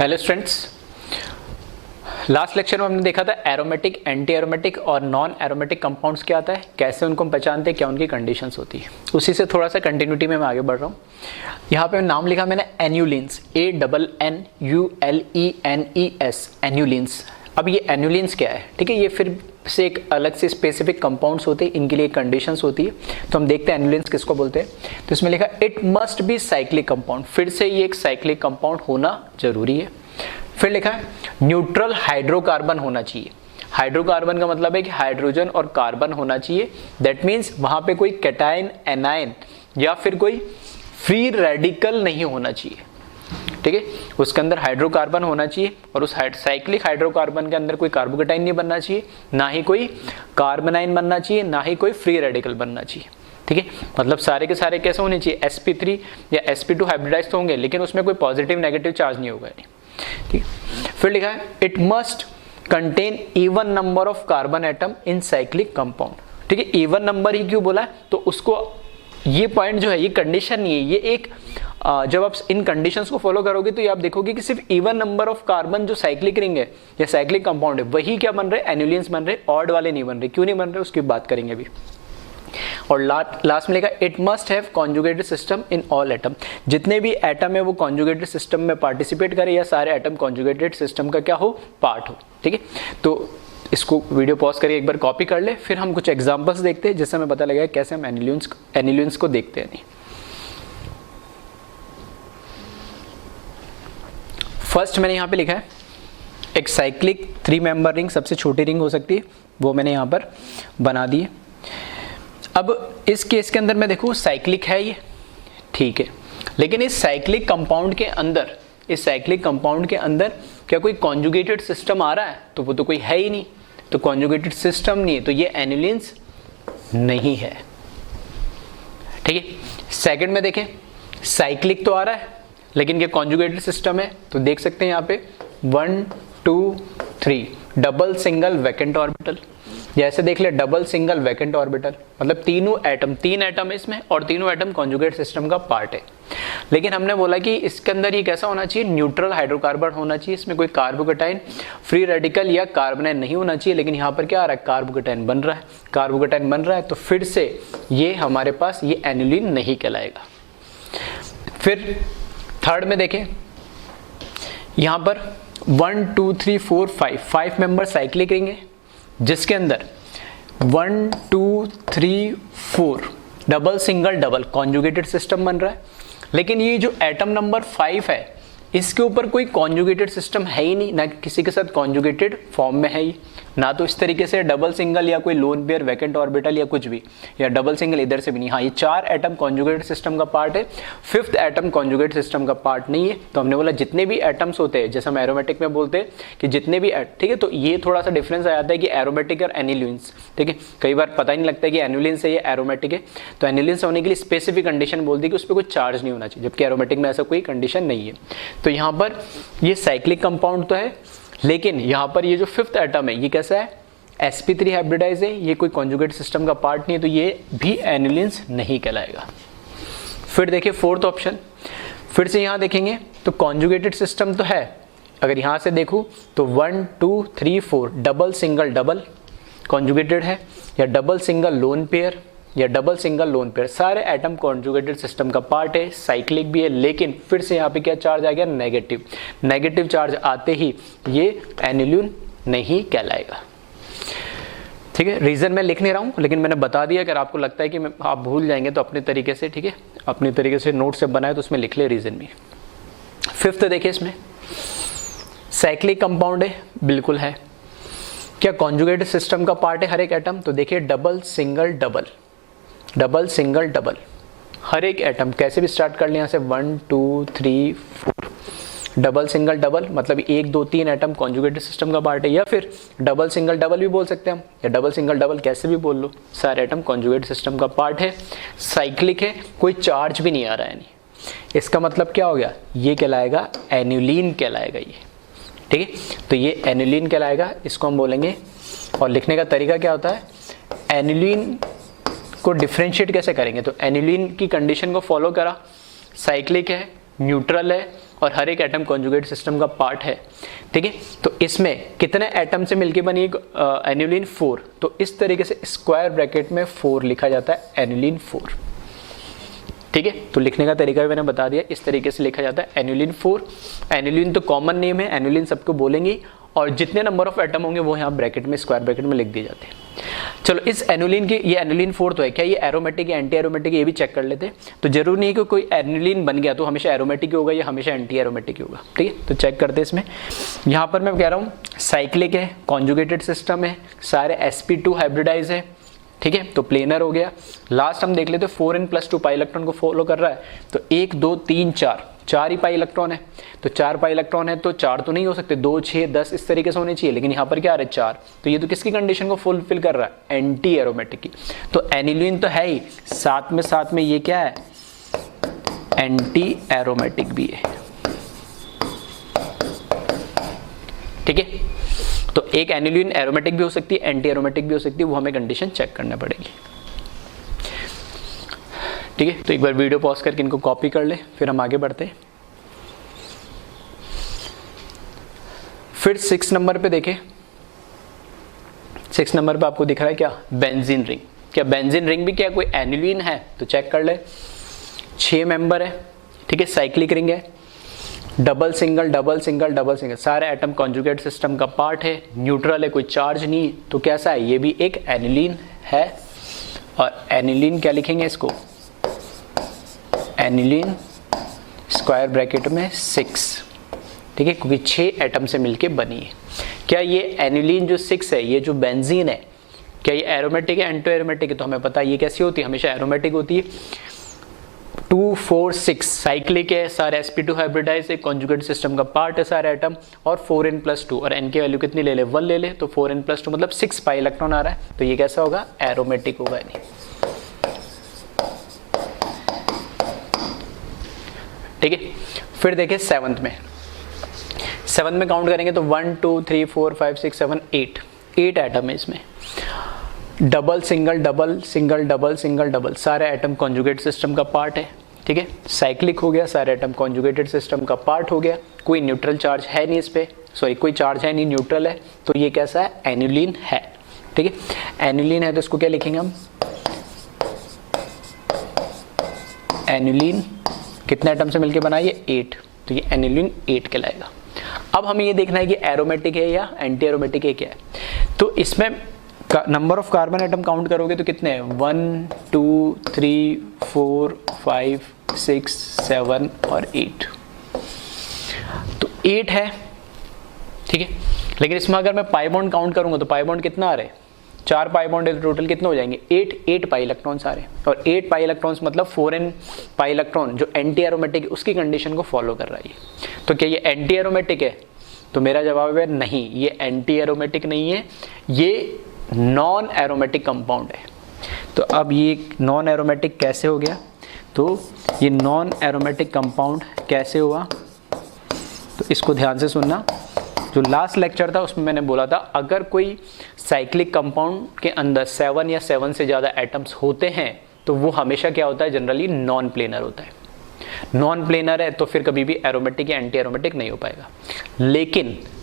Hello students, last lecture में हमने देखा था एरोमेटिक, एंटी एरोमेटिक और नॉन एरोमेटिक कंपाउंड्स क्या आता है, कैसे उनको हम पहचानते हैं, क्या उनकी कंडीशंस होती है। उसी से थोड़ा सा कंटिन्यूटी में मैं आगे बढ़ रहा हूँ। यहाँ पे नाम लिखा मैंने एन्यूलिन्स, ANNULENES, एन्यूलिन्स। अब ये एन्यूलिन्स क्या है, ठीक है, ये फिर से एक अलग से स्पेसिफिक कंपाउंड्स होते हैं, इनके लिए कंडीशंस होती है। तो हम देखते हैं एन्यूलिन्स किसको बोलते हैं। तो इसमें लिखा it must be cyclic compound, फिर से ये एक साइक्लिक कंपाउंड होना जरूरी है। फिर लिखा है न्यूट्रल हाइड्रोकार्बन होना चाहिए। हाइड्रोकार्बन का मतलब है कि हाइड्रोजन और कार्बन होना चाहिए। दैट मीन्स वहां पे कोई कैटायन, एनायन या फिर कोई फ्री रेडिकल नहीं होना चाहिए, ठीक है। उसके अंदर हाइड्रोकार्बन होना चाहिए और उस साइक्लिक हाइड्रोकार्बन के अंदर कोई कार्बोकेटाइन नहीं बनना चाहिए, ना ही कोई कार्बोनाइन बनना चाहिए, ना ही कोई फ्री रेडिकल बनना चाहिए, ठीक है। मतलब सारे के सारे कैसे होने चाहिए, sp3 या sp2 हाइब्रिडाइज तो होंगे, लेकिन उसमें कोई पॉजिटिव नेगेटिव चार्ज नहीं होगा, ठीक है। फिर लिखा है it must contain even number of carbon atom in cyclic compound, ठीक है। इवन नंबर ही क्यों बोला है, तो उसको ये पॉइंट जो है, ये कंडीशन नहीं है, ये एक जब आप इन कंडीशंस को फॉलो करोगे तो ये आप देखोगे कि सिर्फ इवन नंबर ऑफ कार्बन जो साइक्लिक रिंग है या साइक्लिक कंपाउंड है वही क्या बन रहे, एन्यूलिन्स बन रहे, ऑड वाले नहीं बन रहे। क्यों नहीं बन रहे उसकी बात करेंगे अभी। और लास्ट में लिखा it must have conjugated system in all atom, जितने भी एटम है वो कॉन्जुगेटेड सिस्टम में पार्टिसिपेट करे या सारे एटम कॉन्जुगेटेड सिस्टम का क्या हो, पार्ट हो, ठीक है। तो इसको वीडियो पॉज करके एक बार कॉपी कर ले, फिर हम कुछ एग्जांपल्स देखते हैं जिससे हमें पता लगेगा कैसे हम एन्यूलिन्स को देखते हैं। नहीं, फर्स्ट मैंने यहाँ पे लिखा है एक साइक्लिक 3 मेंबर रिंग, सबसे छोटी रिंग हो सकती है, वो मैंने यहाँ पर बना दी है। अब इस केस के अंदर मैं देखूँ साइक्लिक है ये, ठीक है, लेकिन इस साइक्लिक कंपाउंड के अंदर क्या कोई कॉन्जुगेटेड सिस्टम आ रहा है, तो वो तो कोई है ही नहीं, तो कॉन्जुगेटेड सिस्टम नहीं है तो ये एन्यूलिन्स नहीं है, ठीक है। सेकंड में देखें साइक्लिक तो आ रहा है लेकिन ये कॉन्जुगेटेड सिस्टम है, तो देख सकते हैं यहाँ पे 1 2 3 डबल सिंगल वैकेंट ऑर्बिटल, जैसे देख ले डबल सिंगल वैकेंट ऑर्बिटल, मतलब तीन एटम है इसमें और तीनों एटम कॉन्जुगेट सिस्टम का पार्ट है। लेकिन हमने बोला कि इसके अंदर ये कैसा होना चाहिए, न्यूट्रल हाइड्रोकार्बन होना चाहिए, इसमें कोई कार्बोकेटाइन, फ्री रेडिकल या कार्बोनाइन नहीं होना चाहिए। लेकिन यहाँ पर क्या आ रहा है, कार्बोकेटाइन बन रहा है, तो फिर से ये हमारे पास ये एन्यूलिन नहीं कहलाएगा। फिर थर्ड में देखें यहाँ पर 1 2 3 4 5 मेंबर साइक्लिक रिंग है जिसके अंदर 1 2 3 4 double single double conjugated system बन रहा है। लेकिन ये जो एटम नंबर 5 है इसके ऊपर कोई कॉन्जुगेटेड सिस्टम है ही नहीं, ना किसी के साथ कॉन्जुगेटेड फॉर्म में है ही, ना तो इस तरीके से डबल सिंगल या कोई लोन पेयर वैकेंट ऑर्बिटल या कुछ भी, या डबल सिंगल इधर से भी नहीं। हाँ, ये 4 एटम कॉन्जुगेटेड सिस्टम का पार्ट है, 5th एटम कॉन्जुगेटेड सिस्टम का पार्ट नहीं है। तो हमने बोला जितने भी एटम्स होते हैं, जैसे हम एरोमेटिक में बोलते हैं कि जितने भी, ठीक है, तो ये थोड़ा सा डिफरेंस आ जाता है कि एरोमेटिक और एन्यूलिन्स, ठीक है। कई बार पता ही नहीं लगता है कि एन्यूलिन्स है या एरोमेटिक है, तो एन्यूलिन्स होने के लिए स्पेसिफिक कंडीशन बोलती है कि उस पर कोई चार्ज नहीं होना चाहिए, जबकि एरोमेटिक में ऐसा कोई कंडीशन नहीं है। तो यहाँ पर ये साइक्लिक कंपाउंड तो है, लेकिन यहाँ पर ये जो 5th एटम है ये कैसा है, sp3 हाइब्रिडाइज है, ये कोई कॉन्जुगेट सिस्टम का पार्ट नहीं है, तो ये भी एन्यूलिन्स नहीं कहलाएगा। फिर देखिए 4th ऑप्शन, फिर से यहाँ देखेंगे तो कॉन्जुगेटेड सिस्टम तो है, अगर यहाँ से देखूँ तो 1 2 3 4 डबल सिंगल डबल कॉन्जुगेटेड है, या डबल सिंगल लोन पेयर या डबल सिंगल लोन पेयर, सारे एटम कॉन्जुगेटेड सिस्टम का पार्ट है, साइक्लिक भी है। लेकिन फिर से यहाँ पे क्या चार्ज आ गया, नेगेटिव चार्ज आते ही ये एन्यूलिन नहीं कहलाएगा, ठीक है। रीजन मैं लिख नहीं रहा हूँ, लेकिन मैंने बता दिया, अगर आपको लगता है कि आप भूल जाएंगे तो अपने तरीके से, ठीक है, अपने तरीके से नोट से बनाए तो उसमें लिख ले रीजन भी। 5th देखिए, इसमें साइक्लिक कंपाउंड है, बिल्कुल है। क्या कॉन्जुगेटेड सिस्टम का पार्ट है हर एक एटम, तो देखिए डबल सिंगल डबल हर एक एटम कैसे भी स्टार्ट कर लिया, यहाँ से 1 2 3 4 डबल सिंगल डबल, मतलब 1 2 3 एटम कॉन्जुगेटेड सिस्टम का पार्ट है, या फिर डबल सिंगल डबल भी बोल सकते हैं हम, या डबल सिंगल डबल कैसे भी बोल लो, सारे एटम कॉन्जुगेटेड सिस्टम का पार्ट है, साइक्लिक है, कोई चार्ज भी नहीं आ रहा है। नहीं, इसका मतलब क्या हो गया, ये कहलाएगा एन्यूलिन कहलाएगा ये, ठीक है। तो ये एन्यूलिन कहलाएगा, इसको हम बोलेंगे। और लिखने का तरीका क्या होता है, एन्यूलिन को डिफ्रेंशिएट कैसे करेंगे, तो एन्यूलिन की कंडीशन को फॉलो करा, साइक्लिक है, न्यूट्रल है और हर एक एटम कॉन्जुगेट सिस्टम का पार्ट है, ठीक है। तो इसमें कितने एटम से मिलके बनी एनुलिन 4, तो इस तरीके से स्क्वायर ब्रैकेट में 4 लिखा जाता है, एनुलिन 4, ठीक है। तो लिखने का तरीका भी मैंने बता दिया, इस तरीके से लिखा जाता है एनुलिन 4। एनुलिन तो कॉमन नेम है, एनुलिन सबको बोलेंगे, और जितने नंबर ऑफ एटम होंगे वो यहाँ ब्रैकेट में, स्क्वायर ब्रैकेट में लिख दिए जाते हैं। चलो इस एनुलिन की, ये एनुलिन 4 तो है, क्या ये एरोमेटिक है एंटी एरोमेटिक, ये भी चेक कर लेते हैं। तो जरूरी नहीं है कि कोई एनुलिन बन गया तो हमेशा एरोमेटिक होगा या हमेशा एंटी एरोमेटिक ही होगा, ठीक है। तो चेक करते हैं इसमें। यहाँ पर मैं कह रहा हूँ साइक्लिक है, कॉन्जुगेटेड सिस्टम है, सारे sp2 हाइब्रिडाइज है, ठीक है। तो प्लेनर हो गया। लास्ट हम देख लेते हैं 4n+2 पाई इलेक्ट्रॉन को फॉलो कर रहा है, तो 1 2 3 4 ही पाई इलेक्ट्रॉन है। तो 4 पाई इलेक्ट्रॉन है तो 4 तो नहीं हो सकते, 2 6 10 इस तरीके से होने चाहिए, लेकिन यहाँ पर क्या आ रहा है 4। तो ये तो किसकी कंडीशन को फुलफिल कर रहा है, एंटी एरोमेटिक की। तो एनिलीन तो है ही, साथ में ये क्या है, एंटी एरोमेटिक भी है, ठीक है। तो एक एनिलीन एरोमेटिक भी हो सकती है, एंटी एरोमेटिक भी हो सकती है, वो हमें कंडीशन चेक करना पड़ेगी, ठीक है। तो एक बार वीडियो पॉज करके इनको कॉपी कर ले, फिर हम आगे बढ़ते हैं। फिर 6 नंबर पे देखें, 6 नंबर पे आपको दिख रहा है क्या, बेंजीन रिंग। क्या बेंजीन रिंग भी क्या कोई एनिलीन है, तो चेक कर ले। 6 मेंबर है, ठीक है, साइक्लिक रिंग है, double single double single double single, सारे एटम कॉन्जुगेट सिस्टम का पार्ट है, न्यूट्रल है, कोई चार्ज नहीं, तो कैसा है, ये भी एक एनिलीन है। और एनिलीन क्या लिखेंगे इसको, एनिलीन स्क्वायर ब्रैकेट में 6, ठीक है, क्योंकि 6 एटम से मिलके बनी है। क्या ये एनिलीन जो 6 है, ये जो बेंजीन है, क्या ये एरोमेटिक है एंटी एरोमेटिक है, तो हमें पता है ये कैसी होती है, हमेशा एरोमेटिक होती है। 2 4 6 साइक्लिक है, सारे sp2 हाइब्रिडाइज है, कॉन्जुगेट सिस्टम का पार्ट है सारे एटम, और 4n+2, और n की वैल्यू कितनी ले ले, 1 ले ले, तो 4n+2 मतलब 6 पाई इलेक्ट्रॉन आ रहा है, तो ये कैसा होगा, एरोमेटिक होगा। नहीं, ठीक है। फिर देखिए 7th में काउंट करेंगे तो 1 2 3 4 5 6 7 8 एटम है इसमें। Double single double single double single double, सारे एटम कॉन्जुगेट सिस्टम का पार्ट है, ठीक है। साइक्लिक हो गया, सारे एटम कॉन्जुगेटेड सिस्टम का पार्ट हो गया, कोई न्यूट्रल चार्ज है नहीं इस पे, सॉरी कोई चार्ज है नहीं, न्यूट्रल है, तो ये कैसा है, एनिलीन है, ठीक है। एनिलीन है तो इसको क्या लिखेंगे हम, एनिलीन कितने एटम से मिलकर बना, ये 8, तो ये एनिलीन 8 कहलाएगा। अब हमें ये देखना है कि एरोमेटिक है या एंटी एरोमेटिक है क्या है। तो इसमें number of carbon atom count करोगे तो कितने हैं, 1 2 3 4 5 6 7 और 8, तो 8 है, ठीक है। लेकिन इसमें अगर मैं पाई बॉन्ड काउंट करूंगा तो पाई बॉन्ड कितना आ रहा है, 4 पाई बॉन्ड है, तो टोटल कितने हो जाएंगे, 8 पाई इलेक्ट्रॉन्स आ रहे हैं। और 8 पाई इलेक्ट्रॉन्स मतलब 4n पाई इलेक्ट्रॉन जो एंटी एरोमेटिक है उसकी कंडीशन को फॉलो कर रहा है। तो क्या ये एंटी एरोमेटिक है, तो मेरा जवाब है नहीं, ये एंटी एरोमेटिक नहीं है, ये नॉन एरोमेटिक कंपाउंड है। तो अब ये नॉन एरोमेटिक कैसे हो गया, तो ये नॉन एरोमेटिक कंपाउंड कैसे हुआ, तो इसको ध्यान से सुनना। जो लास्ट लेक्चर था उसमें मैंने बोला था अगर कोई साइक्लिक कंपाउंड के अंदर 7 या 7 से ज़्यादा एटम्स होते हैं तो वो हमेशा क्या होता है, जनरली नॉन प्लेनर होता है। नॉन प्लेनर है तो फिर कभी भी एरोमेटिक या एंटी एरोमेटिक नहीं हो पाएगा।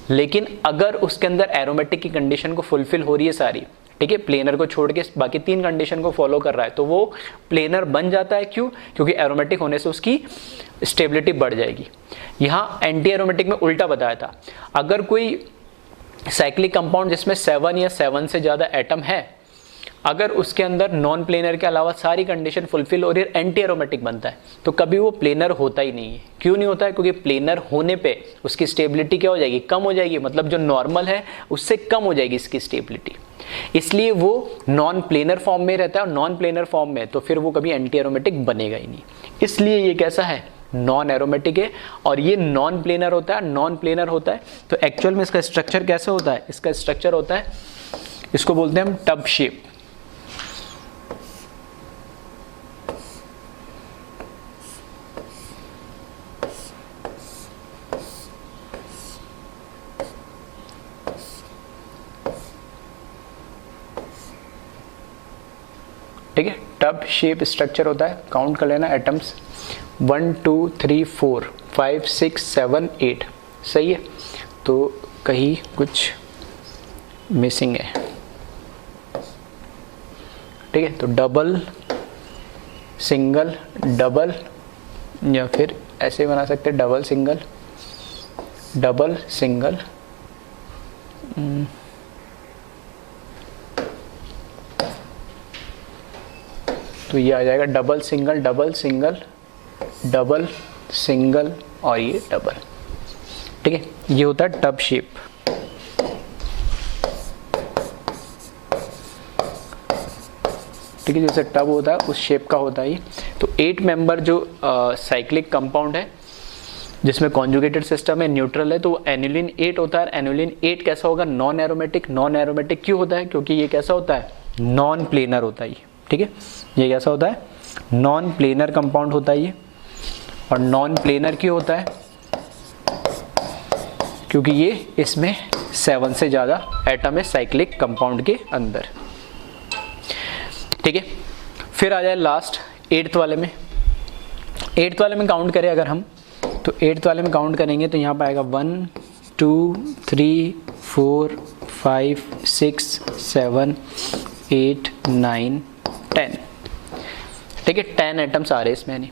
लेकिन अगर उसके अंदर एरोमेटिक की कंडीशन को फुलफिल हो रही है सारी, ठीक है, प्लेनर को छोड़ के बाकी 3 कंडीशन को फॉलो कर रहा है, तो वो प्लेनर बन जाता है। क्यों, क्योंकि एरोमेटिक होने से उसकी स्टेबिलिटी बढ़ जाएगी। यहाँ एंटी एरोमेटिक में उल्टा बताया था, अगर कोई साइक्लिक कंपाउंड जिसमें 7 या 7 से ज़्यादा एटम है, अगर उसके अंदर नॉन प्लेनर के अलावा सारी कंडीशन फुलफिल हो रही है, एंटी एरोमेटिक बनता है, तो कभी वो प्लेनर होता ही नहीं है। क्यों नहीं होता है, क्योंकि प्लेनर होने पे उसकी स्टेबिलिटी क्या हो जाएगी, कम हो जाएगी, मतलब जो नॉर्मल है उससे कम हो जाएगी इसकी स्टेबिलिटी, इसलिए वो नॉन प्लेनर फॉर्म में रहता है। और नॉन प्लेनर फॉर्म में तो फिर वो कभी एंटी एरोमेटिक बनेगा ही नहीं, इसलिए ये कैसा है, नॉन एरोमेटिक है। और ये नॉन प्लेनर होता है, नॉन प्लेनर होता है तो एक्चुअल में इसका स्ट्रक्चर कैसे होता है, इसका स्ट्रक्चर होता है, इसको बोलते हैं हम टब शेप। ठीक है, टब शेप स्ट्रक्चर होता है। काउंट कर लेना एटम्स, 1 2 3 4 5 6 7 8 सही है, तो कहीं कुछ मिसिंग है, ठीक है। तो डबल सिंगल डबल, या फिर ऐसे बना सकते हैं डबल सिंगल डबल सिंगल, तो ये आ जाएगा double single double single double single और ये डबल, ठीक है। ये होता है टब शेप। ठीक है, जैसे टब होता है उस शेप का होता है ये। तो 8 मेंबर जो साइक्लिक कंपाउंड है जिसमें कॉन्जुगेटेड सिस्टम है, न्यूट्रल है, तो एनुलिन 8 होता है। एनुलिन 8 कैसा होगा? Non aromatic. नॉन एरोमेटिक क्यों होता है? क्योंकि ये कैसा होता है? नॉन प्लेनर होता है ये, ठीक है। ये कैसा होता है? नॉन प्लेनर कंपाउंड होता है ये। और नॉन प्लेनर क्यों होता है? क्योंकि ये इसमें 7 से ज़्यादा एटम है साइक्लिक कंपाउंड के अंदर, ठीक है। फिर आ जाए लास्ट 8th वाले में। 8th वाले में काउंट करें अगर हम, तो 8th वाले में काउंट करेंगे तो यहाँ पर आएगा 1 2 3 4 5 6 7 8 9 10, ठीक है। 10 एटम्स आ रहे हैं इसमें, यानी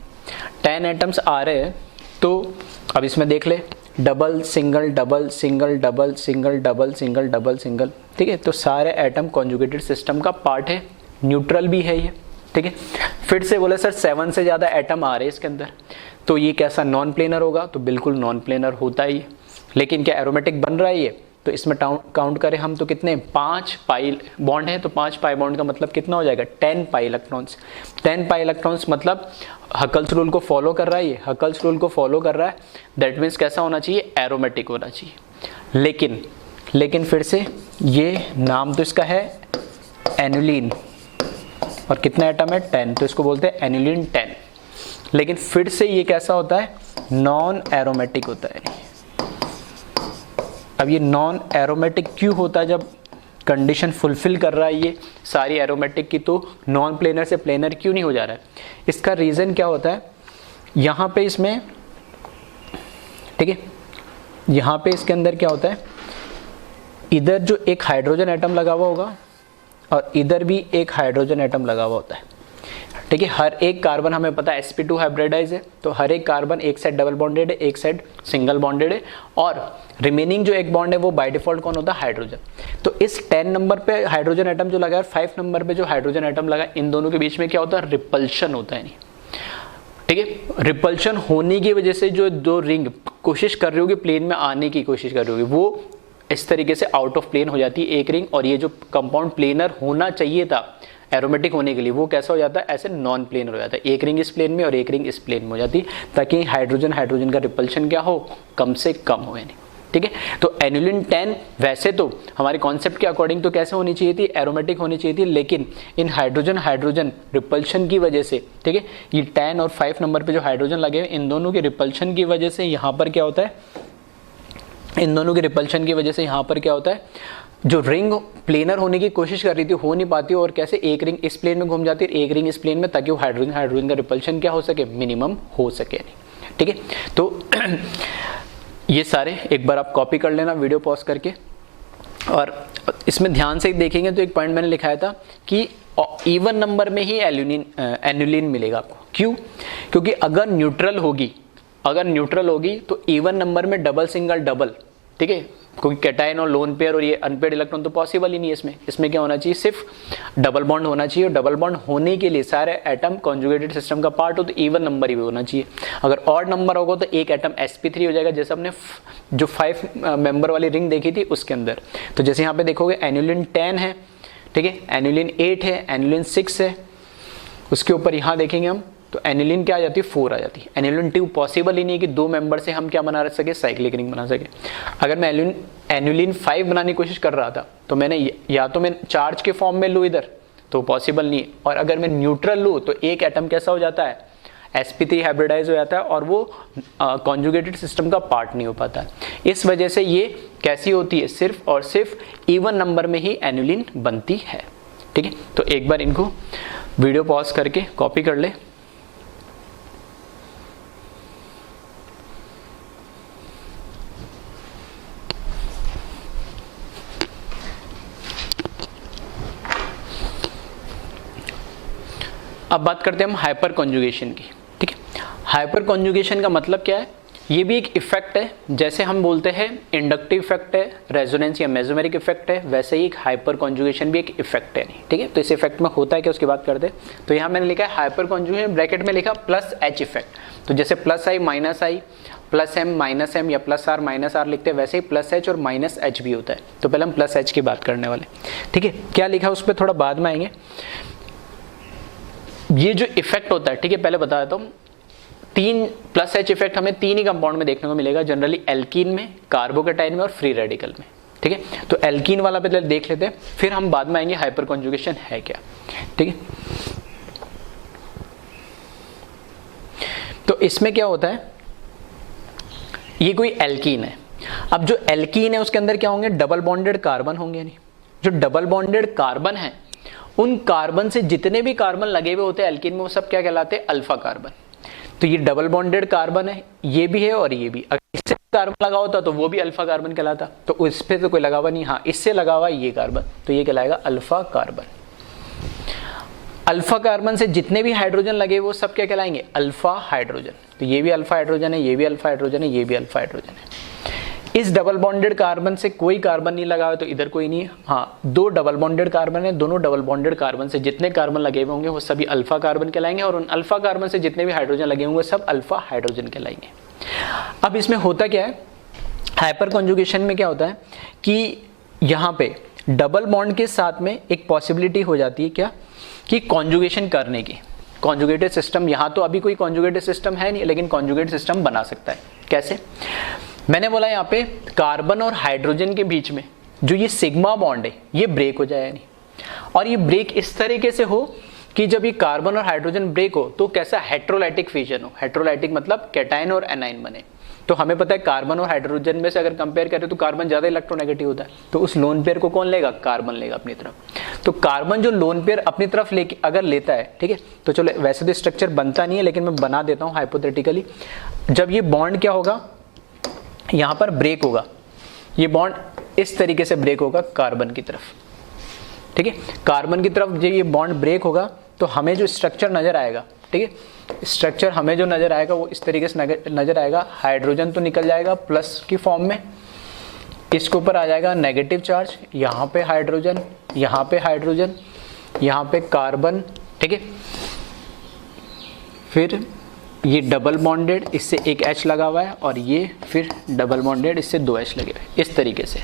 10 एटम्स आ रहे हैं। तो अब इसमें देख ले, double single double single double single double single double single, ठीक है। तो सारे एटम कॉन्जुगेटेड सिस्टम का पार्ट है, न्यूट्रल भी है ये, ठीक है। फिर से बोले सर 7 से ज़्यादा एटम आ रहे हैं इसके अंदर, तो ये कैसा नॉन प्लेनर होगा? तो बिल्कुल नॉन प्लेनर होता ही है। लेकिन क्या एरोमेटिक बन रहा है ये? तो इसमें काउंट करें हम तो कितने? 5 पाई बॉन्ड है, तो 5 पाई बॉन्ड का मतलब कितना हो जाएगा? 10 पाई इलेक्ट्रॉन्स। 10 पाई इलेक्ट्रॉन्स मतलब हकल्स रूल को फॉलो कर रहा है ये, हकल्स रूल को फॉलो कर रहा है। दैट मीन्स कैसा होना चाहिए? एरोमेटिक होना चाहिए। लेकिन फिर से ये नाम तो इसका है एनुलिन, और कितना एटम है? 10, तो इसको बोलते हैं एनुलिन 10। लेकिन फिर से ये कैसा होता है? नॉन एरोमेटिक होता है। अब ये नॉन एरोमेटिक क्यों होता है? जब कंडीशन फुलफिल कर रहा है ये सारी एरोमेटिक की, तो नॉन प्लेनर से प्लेनर क्यों नहीं हो जा रहा है? इसका रीज़न क्या होता है? यहाँ पे इसमें, ठीक है, यहाँ पे इसके अंदर क्या होता है? इधर जो एक हाइड्रोजन एटम लगा हुआ होगा और इधर भी एक हाइड्रोजन एटम लगा हुआ होता है, ठीक है। हर एक कार्बन हमें पता है sp2 हाइब्रिडाइज है, तो हर एक कार्बन एक साइड डबल बॉन्डेड है, एक साइड सिंगल बॉन्डेड है, और रिमेनिंग जो एक बॉन्ड है वो बाय डिफॉल्ट कौन होता है? हाइड्रोजन। तो इस 10 नंबर पे हाइड्रोजन एटम जो लगा है, 5 नंबर पे जो हाइड्रोजन एटम लगा, इन दोनों के बीच में क्या होता है? रिपल्शन होता है, नहीं, ठीक है। रिपल्शन होने की वजह से जो दो रिंग कोशिश कर रही होगी प्लेन में आने की कोशिश कर रही होगी, वो इस तरीके से आउट ऑफ प्लेन हो जाती है एक रिंग, और ये जो कंपाउंड प्लेनर होना चाहिए था एरोमेटिक होने के लिए, वो कैसा हो जाता है? ऐसे नॉन प्लेनर हो जाता है। एक रिंग इस प्लेन में और एक रिंग इस प्लेन में हो जाती है, ताकि हाइड्रोजन का रिपल्शन क्या हो? कम से कम हो, यानी, ठीक है। तो एनुलिन 10 वैसे तो हमारे कॉन्सेप्ट के अकॉर्डिंग तो कैसे होनी चाहिए थी? एरोमेटिक होनी चाहिए थी, लेकिन इन हाइड्रोजन रिपल्शन की वजह से, ठीक है, ये 10 और 5 नंबर पे जो हाइड्रोजन लगे हुए, इन दोनों के रिपल्शन की वजह से यहाँ पर क्या होता है? इन दोनों के रिपल्शन की वजह से यहाँ पर क्या होता है? जो रिंग प्लेनर होने की कोशिश कर रही थी हो नहीं पाती, और कैसे एक रिंग इस प्लेन में घूम जाती है, एक रिंग इस प्लेन में, ताकि वो हाइड्रोजन का रिपल्शन क्या हो सके? मिनिमम हो सके, ठीक है। तो ये सारे एक बार आप कॉपी कर लेना वीडियो पॉज करके, और इसमें ध्यान से देखेंगे तो एक पॉइंट मैंने लिखाया था कि इवन नंबर में ही एनुलिन मिलेगा आपको। क्यों? क्योंकि अगर न्यूट्रल होगी तो इवन नंबर में डबल सिंगल डबल, ठीक है, क्योंकि कैटायन और लोन पेयर और ये अनपेयर्ड इलेक्ट्रॉन तो पॉसिबल ही नहीं है इसमें क्या होना चाहिए? सिर्फ डबल बॉन्ड होना चाहिए, और डबल बॉन्ड होने के लिए सारे एटम कॉन्जुगेटेड सिस्टम का पार्ट हो तो इवन नंबर ही होना चाहिए। अगर ऑड नंबर होगा तो एक एटम sp3 हो जाएगा, जैसे हमने जो 5 मेंबर वाली रिंग देखी थी उसके अंदर। तो जैसे यहाँ पे देखोगे एनुलिन 10 है, ठीक है, एनुलिन 8 है, एनुलिन 6 है, उसके ऊपर यहाँ देखेंगे हम तो एनुलिन क्या आ जाती है? 4 आ जाती है। एनुलिन 2 पॉसिबल ही नहीं है कि 2 मेंबर से हम क्या बना सके? साइक्लिक रिंग बना सके। अगर मैं एनुलिन 5 बनाने की कोशिश कर रहा था तो मैंने या तो मैं चार्ज के फॉर्म में लूँ इधर, तो पॉसिबल नहीं है, और अगर मैं न्यूट्रल लूँ तो एक एटम कैसा हो जाता है? sp3 हाइब्रिडाइज हो जाता है, और वो कॉन्जुगेटेड सिस्टम का पार्ट नहीं हो पाता है। इस वजह से ये कैसी होती है? सिर्फ और सिर्फ इवन नंबर में ही एनुलिन बनती है, ठीक है। तो एक बार इनको वीडियो पॉज करके कॉपी कर ले। अब बात करते हैं हम हाइपर कॉन्जुगेशन की, ठीक है। हाइपर कॉन्जुगेशन का मतलब क्या है? ये भी एक इफेक्ट है, जैसे हम बोलते हैं इंडक्टिव इफेक्ट है, रेजोनेंस या मेसोमेरिक इफेक्ट है, वैसे ही एक हाइपर कॉन्जुगेशन भी एक इफेक्ट है, नहीं, ठीक है। तो इस इफेक्ट में होता है क्या, उसकी बात करते हैं। तो यहाँ मैंने लिखा है हाइपर कॉन्जुगेशन, ब्रैकेट में लिखा प्लस एच इफेक्ट। तो जैसे प्लस आई माइनस आई, प्लस एम माइनस एम या प्लस आर माइनस आर लिखते हैं, वैसे ही प्लस एच और माइनस एच भी होता है। तो पहले हम प्लस एच की बात करने वाले, ठीक है। क्या लिखा है उस पर थोड़ा बाद में आएंगे। ये जो इफेक्ट होता है, ठीक है, पहले बता देता हूँ। तीन प्लस एच इफेक्ट हमें तीन ही कंपाउंड में देखने को मिलेगा, जनरली एल्कीन में, कार्बोकेटाइन में और फ्री रेडिकल में, ठीक है। तो एल्कीन वाला पहले देख लेते हैं, फिर हम बाद में आएंगे हाइपर कॉन्जुगेशन है क्या, ठीक है। तो इसमें क्या होता है, ये कोई एल्कीन है। अब जो एल्कीन है उसके अंदर क्या होंगे, डबल बॉन्डेड कार्बन होंगे। नहीं, जो डबल बॉन्डेड कार्बन है, उन कार्बन से जितने भी कार्बन लगे हुए होते हैं एल्कीन में, वो सब क्या कहलाते हैं, अल्फा कार्बन। तो ये डबल बॉन्डेड कार्बन है, ये भी है और ये भी। अगर इससे कार्बन लगा होता तो वो भी अल्फा कार्बन कहलाता। तो इस पे तो कोई लगा हुआ नहीं, हाँ इससे लगा हुआ ये कार्बन, तो ये कहलाएगा अल्फा कार्बन। अल्फा कार्बन से जितने भी हाइड्रोजन लगे वो सब क्या कहलाएंगे, अल्फा हाइड्रोजन। तो ये भी अल्फा हाइड्रोजन है, ये भी अल्फा हाइड्रोजन है, ये भी अल्फा हाइड्रोजन है। इस डबल बॉन्डेड कार्बन से कोई कार्बन नहीं लगा हुआ, तो इधर कोई नहीं है। हाँ, दो डबल बॉन्डेड कार्बन है, दोनों डबल बॉन्डेड कार्बन से जितने कार्बन लगे हुए होंगे वो सभी अल्फा कार्बन कहलाएंगे, और उन अल्फा कार्बन से जितने भी हाइड्रोजन लगे होंगे सब अल्फा हाइड्रोजन कहलाएंगे। अब इसमें होता क्या है, हाइपर कॉन्जुगेशन में क्या होता है कि यहाँ पे डबल बॉन्ड के साथ में एक पॉसिबिलिटी हो जाती है क्या, कि कॉन्जुगेशन करने की। कॉन्जुगेटेड सिस्टम, यहाँ तो अभी कोई कॉन्जुगेटेड सिस्टम है नहीं, लेकिन कॉन्जुगेटेड सिस्टम बना सकता है। कैसे? मैंने बोला यहाँ पे कार्बन और हाइड्रोजन के बीच में जो ये सिग्मा बॉन्ड है ये ब्रेक हो जाए नहीं, और ये ब्रेक इस तरीके से हो कि जब ये कार्बन और हाइड्रोजन ब्रेक हो तो कैसा, हेट्रोलाइटिक फिजन हो। हेट्रोलाइटिक मतलब कैटायन और एनायन बने। तो हमें पता है कार्बन और हाइड्रोजन में से अगर कंपेयर करें तो कार्बन ज्यादा इलेक्ट्रोनेगेटिव होता है, तो उस लोन पेयर को कौन लेगा, कार्बन लेगा अपनी तरफ। तो कार्बन जो लोन पेयर अपनी तरफ लेके अगर लेता है, ठीक है, तो चलो वैसे तो स्ट्रक्चर बनता नहीं है, लेकिन मैं बना देता हूँ हाइपोथेटिकली। जब ये बॉन्ड क्या होगा, यहाँ पर ब्रेक होगा, ये बॉन्ड इस तरीके से ब्रेक होगा कार्बन की तरफ, ठीक है। कार्बन की तरफ जब ये बॉन्ड ब्रेक होगा तो हमें जो स्ट्रक्चर नजर आएगा, ठीक है, स्ट्रक्चर हमें जो नजर आएगा वो इस तरीके से नजर आएगा। हाइड्रोजन तो निकल जाएगा प्लस की फॉर्म में, इसके ऊपर आ जाएगा नेगेटिव चार्ज, यहाँ पे हाइड्रोजन, यहाँ पे हाइड्रोजन, यहाँ पे कार्बन, ठीक है। फिर ये डबल बॉन्डेड, इससे एक H लगा हुआ है, और ये फिर डबल बॉन्डेड, इससे 2 H लगे हुए, इस तरीके से।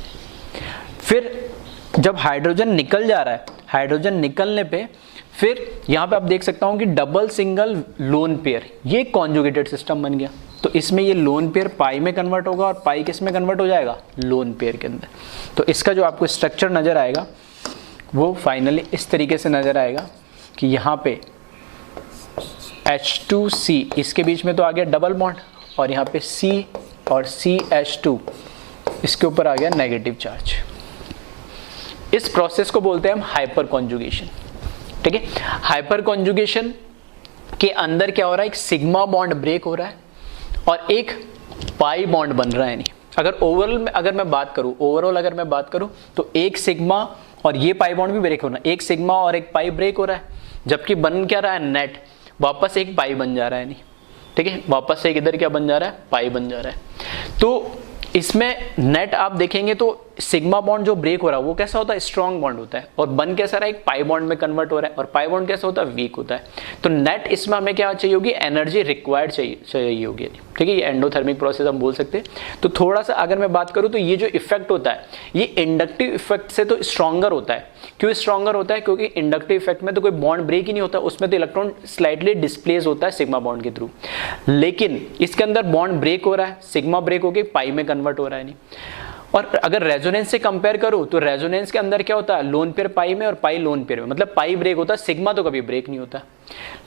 फिर जब हाइड्रोजन निकल जा रहा है, हाइड्रोजन निकलने पे फिर यहाँ पे आप देख सकता हूँ कि डबल सिंगल लोन पेयर, ये कॉन्जुगेटेड सिस्टम बन गया। तो इसमें ये लोन पेयर पाई में कन्वर्ट होगा, और पाई किस में कन्वर्ट हो जाएगा, लोन पेयर के अंदर। तो इसका जो आपको स्ट्रक्चर नजर आएगा वो फाइनली इस तरीके से नजर आएगा कि यहाँ पे H2C, इसके बीच में तो आ गया डबल बॉन्ड, और यहाँ पे C और CH2, इसके ऊपर आ गया नेगेटिव चार्ज। इस प्रोसेस को बोलते हैं हम हाइपर कॉन्जुगेशन, ठीक है। हाइपर कॉन्जुगेशन के अंदर क्या हो रहा है, एक सिग्मा बॉन्ड ब्रेक हो रहा है और एक पाई बॉन्ड बन रहा है। नहीं, अगर ओवरऑल अगर मैं बात करूं तो एक सिग्मा और ये पाई बॉन्ड भी ब्रेक होना, एक सिग्मा और एक पाई ब्रेक हो रहा है, जबकि बन क्या रहा है, नेट वापस एक पाई बन जा रहा है। नहीं, ठीक है, वापस से इधर क्या बन जा रहा है, पाई बन जा रहा है। तो इसमें नेट आप देखेंगे तो सिग्मा बॉन्ड जो ब्रेक हो रहा है वो कैसा होता है, स्ट्रॉन्ग बॉन्ड होता है, और बन कैसा रहा है, एक पाई बॉन्ड में कन्वर्ट हो रहा है, और पाई बॉन्ड कैसा होता है, वीक होता है। तो नेट इसमें हमें क्या चाहिए होगी, एनर्जी रिक्वायर्ड चाहिए होगी, ठीक है। ये एंडोथर्मिक प्रोसेस हम बोल सकते हैं। तो थोड़ा सा अगर मैं बात करूं तो ये जो इफेक्ट होता है ये इंडक्टिव इफेक्ट से तो स्ट्रॉन्गर होता है। क्यों स्ट्रॉन्गर होता है, क्योंकि इंडक्टिव इफेक्ट में तो कोई बॉन्ड ब्रेक ही नहीं होता, उसमें तो इलेक्ट्रॉन स्लाइटली डिस्प्लेस होता है सिग्मा बॉन्ड के थ्रू। लेकिन इसके अंदर बॉन्ड ब्रेक हो रहा है, सिग्मा ब्रेक होकर पाई में कन्वर्ट हो रहा है। नहीं, और अगर रेजोनेंस से कंपेयर करूं तो रेजोनेंस के अंदर क्या होता है, लोन पेयर पाई में और पाई लोन पेयर में, मतलब पाई ब्रेक होता है, सिग्मा तो कभी ब्रेक नहीं होता।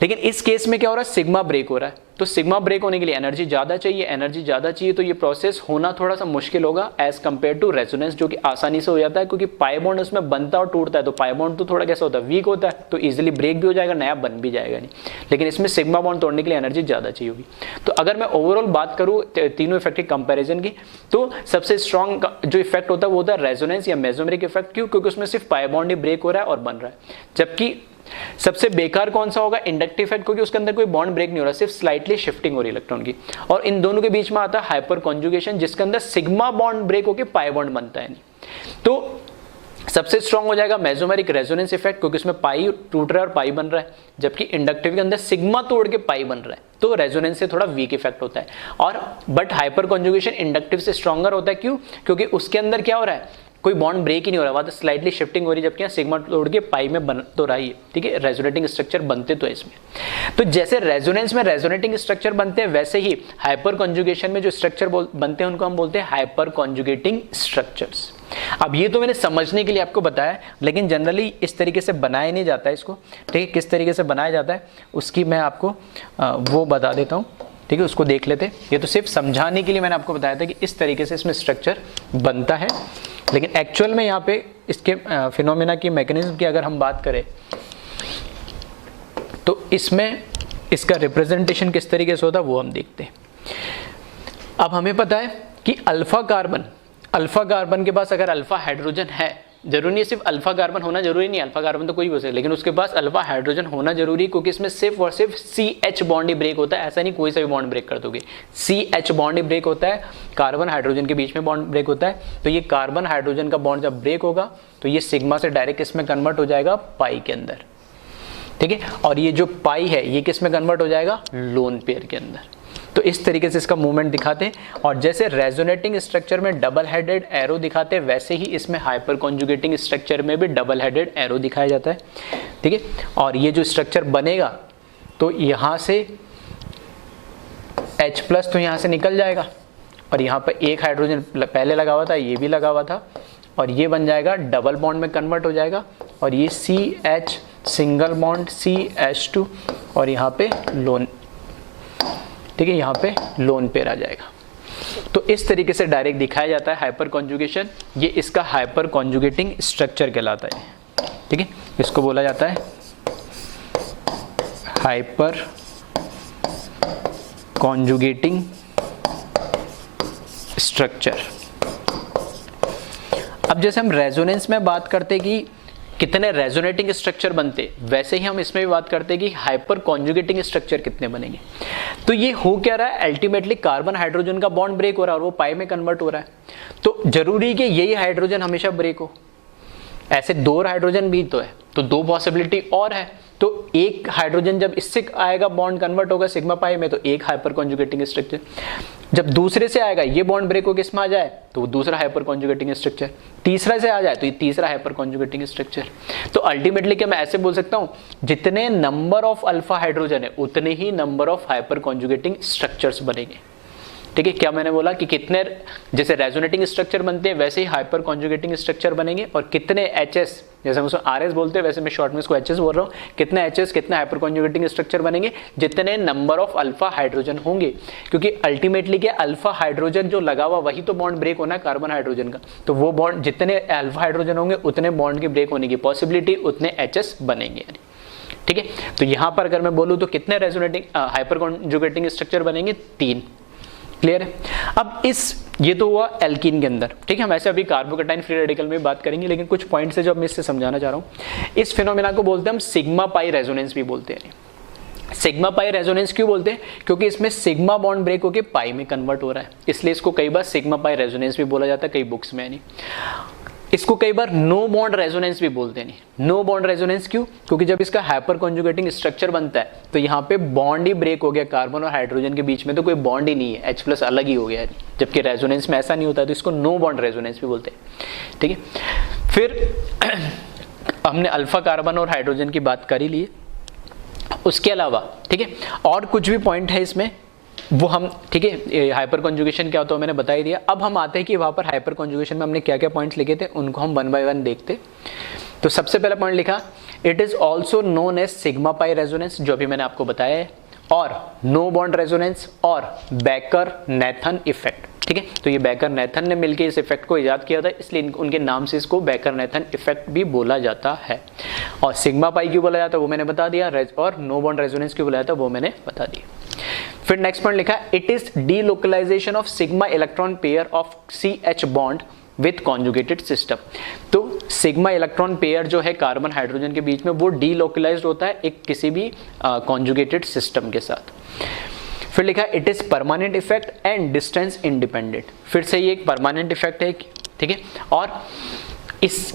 लेकिन इस केस में क्या हो रहा है, सिग्मा ब्रेक हो रहा है। तो सिग्मा ब्रेक होने के लिए एनर्जी ज्यादा चाहिए, तो ये प्रोसेस होना थोड़ा सा मुश्किल होगा एज कंपेयर टू रेजोनेंस, जो कि आसानी से हो जाता है, क्योंकि पाई बॉन्ड उसमें बनता और टूटता है। तो पाई बॉन्ड तो थोड़ा कैसा होता है, वीक होता है, तो इजिली ब्रेक भी हो जाएगा, नया बन भी जाएगा नहीं। लेकिन इसमें सिग्मा बॉन्ड तोड़ने के लिए एनर्जी ज्यादा चाहिए होगी। तो अगर मैं ओवरऑल बात करूं तीनों इफेक्ट की कंपेरिजन की, तो सबसे स्ट्रॉन्ग जो इफेक्ट होता है वो होता है रेजोनेंस या मेसोमेरिक इफेक्ट। क्यों, क्योंकि उसमें सिर्फ पाई बॉन्ड ही ब्रेक हो रहा है और बन रहा है, जबकि सबसे बेकार कौन सा होगा? इंडक्टिव इफेक्ट, क्योंकि उसके अंदर कोई बॉन्ड ब्रेक नहीं हो रहा, सिर्फ स्लाइटली शिफ्टिंग हो रही है इलेक्ट्रॉन की। और इन दोनों के बीच में आता है हाइपर कॉन्जुगेशन, जिसके अंदर सिग्मा बॉन्ड ब्रेक होकर पाई बॉन्ड बनता है। तो सबसे स्ट्रॉन्ग हो जाएगा मेसोमेरिक रेजोनेंस इफेक्ट, क्योंकि उसमें पाई टूट रहा है और पाई बन रहा है, जबकि इंडक्टिव के अंदर सिग्मा तोड़ के पाई बन रहा है, तो रेजोनेंस से थोड़ा वीक इफेक्ट होता है। और बट हाइपर कॉन्जुगेशन इंडक्टिव से स्ट्रॉन्गर होता है। क्यों? क्योंकि उसके अंदर क्या हो रहा है, कोई बॉन्ड ब्रेक ही नहीं हो रहा, वहां तो स्लाइटली शिफ्टिंग हो रही है, जबकि सिग्मा तोड़ के पाई में बन तो रही है। ठीक है, रेजोनेटिंग स्ट्रक्चर बनते तो है इसमें। तो जैसे रेजोनेंस में रेजोनेटिंग स्ट्रक्चर बनते हैं, वैसे ही हाइपर कॉन्जुगेशन में जो स्ट्रक्चर बनते हैं उनको हम बोलते हैं हाइपर कॉन्जुगेटिंग स्ट्रक्चर्स। अब ये तो मैंने समझने के लिए आपको बताया, लेकिन जनरली इस तरीके से बनाया नहीं जाता है इसको। ठीक है, किस तरीके से बनाया जाता है उसकी मैं आपको वो बता देता हूँ। ठीक है, उसको देख लेते। ये तो सिर्फ समझाने के लिए मैंने आपको बताया था कि इस तरीके से इसमें स्ट्रक्चर बनता है, लेकिन एक्चुअल में यहाँ पे इसके फिनोमेना की मैकेनिज्म की अगर हम बात करें तो इसमें इसका रिप्रेजेंटेशन किस तरीके से होता है वो हम देखते हैं। अब हमें पता है कि अल्फा कार्बन के पास अगर अल्फा हाइड्रोजन है, जरूरी नहीं सिर्फ अल्फा कार्बन होना जरूरी नहीं, अल्फा कार्बन तो कोई भी हो सकता है, लेकिन उसके पास अल्फा हाइड्रोजन होना जरूरी, क्योंकि इसमें सिर्फ और सिर्फ CH बॉन्ड ही ब्रेक होता है। ऐसा नहीं कोई सा भी बॉन्ड ब्रेक कर दोगे, CH बॉन्ड ही ब्रेक होता है, कार्बन हाइड्रोजन के बीच में बॉन्ड ब्रेक होता है। तो ये कार्बन हाइड्रोजन का बॉन्ड जब ब्रेक होगा तो ये सिग्मा से डायरेक्ट इसमें कन्वर्ट हो जाएगा पाई के अंदर। ठीक है, और ये जो पाई है ये किस में कन्वर्ट हो जाएगा? लोन पेयर के अंदर। तो इस तरीके से इसका मूवमेंट दिखाते हैं। और जैसे रेजोनेटिंग स्ट्रक्चर में डबल हेडेड एरो दिखाते हैं, वैसे ही इसमें हाइपर कॉन्जुगेटिंग स्ट्रक्चर में भी डबल हेडेड एरो दिखाया जाता है। ठीक है, और ये जो स्ट्रक्चर बनेगा तो यहाँ से H+ तो यहाँ से निकल जाएगा, और यहाँ पर एक हाइड्रोजन पहले लगा हुआ था, ये भी लगा हुआ था, और ये बन जाएगा डबल बॉन्ड में कन्वर्ट हो जाएगा, और ये CH सिंगल बॉन्ड CH2, और यहाँ पे लोन। ठीक है, यहाँ पे लोन पेयर आ जाएगा। तो इस तरीके से डायरेक्ट दिखाया जाता है हाइपर कॉन्जुगेशन। ये इसका हाइपर कॉन्जुगेटिंग स्ट्रक्चर कहलाता है। ठीक है, इसको बोला जाता है हाइपर कॉन्जुगेटिंग स्ट्रक्चर। अब जैसे हम रेजोनेंस में बात करते कि कितने रेजोनेटिंग स्ट्रक्चर बनते, वैसे ही हम इसमें भी बात करते कि हाइपर कॉन्जुगेटिंग स्ट्रक्चर कितने बनेंगे। तो ये हो क्या रहा है, अल्टीमेटली कार्बन हाइड्रोजन का बॉन्ड ब्रेक हो रहा है और वो पाई में कन्वर्ट हो रहा है। तो जरूरी कि यही हाइड्रोजन हमेशा ब्रेक हो? ऐसे दो हाइड्रोजन भी तो है, तो दो पॉसिबिलिटी और है। तो एक हाइड्रोजन जब इससे आएगा बॉन्ड कन्वर्ट होगा सिग्मा पाई में, तो एक हाइपर कॉन्जुगेटिंग स्ट्रक्चर। जब दूसरे से आएगा ये बॉन्ड ब्रेक होकर इसमें आ जाए तो वो दूसरा हाइपर कॉन्जुगेटिंग स्ट्रक्चर, तीसरा से आ जाए तो ये तीसरा हाइपर कॉन्जुगेटिंग स्ट्रक्चर। तो अल्टीमेटली क्या मैं ऐसे बोल सकता हूं, जितने नंबर ऑफ अल्फा हाइड्रोजन है उतने ही number of hyperconjugating structures बनेंगे। ठीक है, क्या मैंने बोला कि कितने जैसे रेजोनेटिंग स्ट्रक्चर बनते हैं वैसे ही हाइपर कॉन्जुगेटिंग स्ट्रक्चर बनेंगे, और कितने HS, जैसे हम उसको RS बोलते हैं वैसे मैं शॉर्ट में इसको HS बोल रहा हूँ, कितने HS कितने हाइपर कॉन्जुगेटिंग स्ट्रक्चर बनेंगे, जितने नंबर ऑफ अल्फा हाइड्रोजन होंगे। क्योंकि अल्टीमेटली क्या अल्फा हाइड्रोजन जो लगा हुआ वही तो बॉन्ड ब्रेक होना है कार्बन हाइड्रोजन का, तो वो बॉन्ड जितने अल्फा हाइड्रोजन होंगे उतने बॉन्ड की ब्रेक होने की पॉसिबिलिटी, उतने HS बनेंगे। ठीक है, तो यहाँ पर अगर मैं बोलूँ तो कितने रेजोनेटिंग हाइपर कॉन्जुगेटिंग स्ट्रक्चर बनेंगे? 3। क्लियर है? अब ये तो हुआ एल्कीन के अंदर। ठीक है, हम ऐसे अभी कार्बोकैटायन फ्री रेडिकल में बात करेंगे, लेकिन कुछ पॉइंट्स है जो मैं इससे समझाना चाह रहा हूँ। इस फिनोमेना को बोलते हैं हम सिग्मा पाई रेजोनेंस भी बोलते हैं। सिग्मा पाई रेजोनेंस क्यों बोलते हैं? क्योंकि इसमें सिग्मा बॉन्ड ब्रेक होकर पाई में कन्वर्ट हो रहा है, इसलिए इसको कई बार सिग्मा पाई रेजोनेंस भी बोला जाता है कई बुक्स में। नहीं, इसको कई बार नो बॉन्ड रेजोनेंस भी बोलते हैं। नो बॉन्ड रेजोनेंस क्यों? क्योंकि जब इसका हाइपर कॉन्जुगेटिंग स्ट्रक्चर बनता है तो यहाँ पे बॉन्ड ही ब्रेक हो गया, कार्बन और हाइड्रोजन के बीच में तो कोई बॉन्ड ही नहीं है, H+ अलग ही हो गया है, जबकि रेजोनेंस में ऐसा नहीं होता है, तो इसको नो बॉन्ड रेजोनेंस भी बोलते हैं। ठीक है, फिर हमने अल्फा कार्बन और हाइड्रोजन की बात कर ही ली है। उसके अलावा ठीक है और कुछ भी पॉइंट है इसमें वो हम, ठीक है, हाइपर कॉन्जुगेशन क्या होता है मैंने बता ही दिया। अब हम आते हैं कि वहाँ पर हाइपर कॉन्जुगेशन में हमने क्या क्या पॉइंट्स लिखे थे, उनको हम 1 बाय 1 देखते। तो सबसे पहला पॉइंट लिखा, it is also known as sigma pi resonance, जो अभी मैंने आपको बताया है, और नो बॉन्ड रेजोनेंस और बेकर नेथन इफेक्ट। ठीक है, तो ये बेकर नेथन ने मिलकर इस इफेक्ट को इजाद किया था, इसलिए उनके नाम से इसको बेकर नेथन इफेक्ट भी बोला जाता है। और सिग्मा पाई क्यों बोला जाता है वो मैंने बता दिया, और नो बॉन्ड रेजोनेंस क्यों बोला जाता है वो मैंने बता दिया। फिर नेक्स्ट पॉइंट लिखा, it is delocalisation of sigma electron pair of CH bond with conjugated system. तो सिग्मा इलेक्ट्रॉन पेयर जो है कार्बन हाइड्रोजन के बीच में वो डीलोकलाइज्ड होता है एक किसी भी कॉन्जुगेटेड सिस्टम के साथ। फिर लिखा है it is permanent effect and distance independent. फिर से ये एक परमानेंट इफेक्ट है, ठीक है। और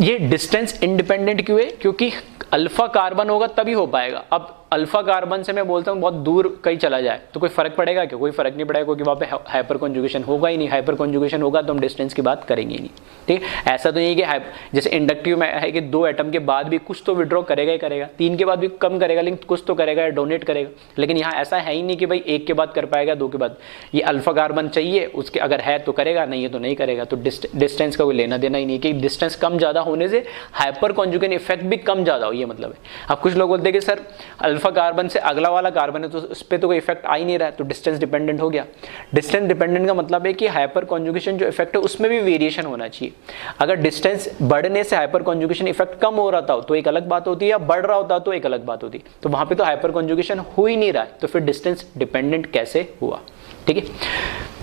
ये डिस्टेंस इंडिपेंडेंट क्यों है? क्योंकि अल्फा कार्बन होगा तभी हो पाएगा। अब अल्फा कार्बन से मैं बोलता हूँ बहुत दूर कहीं चला जाए तो कोई फर्क पड़ेगा क्या? कोई फर्क नहीं पड़ेगा, क्योंकि वहाँ पे हाइपर कॉन्जुगेशन होगा ही नहीं। हाइपर कॉन्जुगेशन होगा तो हम डिस्टेंस की बात करेंगे ही नहीं, ठीक है। ऐसा तो नहीं है कि जैसे इंडक्टिव में है कि 2 एटम के बाद भी कुछ तो विड्रॉ करेगा ही करेगा, 3 के बाद भी कम करेगा, लेकिन कुछ तो करेगा या डोनेट करेगा। लेकिन यहाँ ऐसा है ही नहीं कि भाई 1 के बाद कर पाएगा, 2 के बाद। ये अल्फा कार्बन चाहिए, उसके अगर है तो करेगा, नहीं है तो नहीं करेगा। तो डिस्टेंस का कोई लेना देना ही नहीं कि डिस्टेंस कम ज़्यादा होने से हाइपर कॉन्जुगेशन इफेक्ट भी कम ज़्यादा हो, ये मतलब है। अब कुछ लोग बोलते हैं कि सर अल्फा कार्बन से अगला वाला कार्बन है तो उस पर तो कोई इफेक्ट आ ही नहीं रहा है, तो डिस्टेंस डिपेंडेंट हो गया। डिस्टेंस डिपेंडेंट का मतलब है कि हाइपर कॉन्जुगेशन जो इफेक्ट है उसमें भी वेरिएशन होना चाहिए। अगर डिस्टेंस बढ़ने से हाइपर कॉन्जुगेशन इफेक्ट कम हो रहा था तो एक अलग बात होती है, या बढ़ रहा होता तो एक अलग बात होती। तो वहां पे तो हाइपर कॉन्जुगेशन हो ही नहीं रहा है, तो फिर डिस्टेंस डिपेंडेंट कैसे हुआ, ठीक है।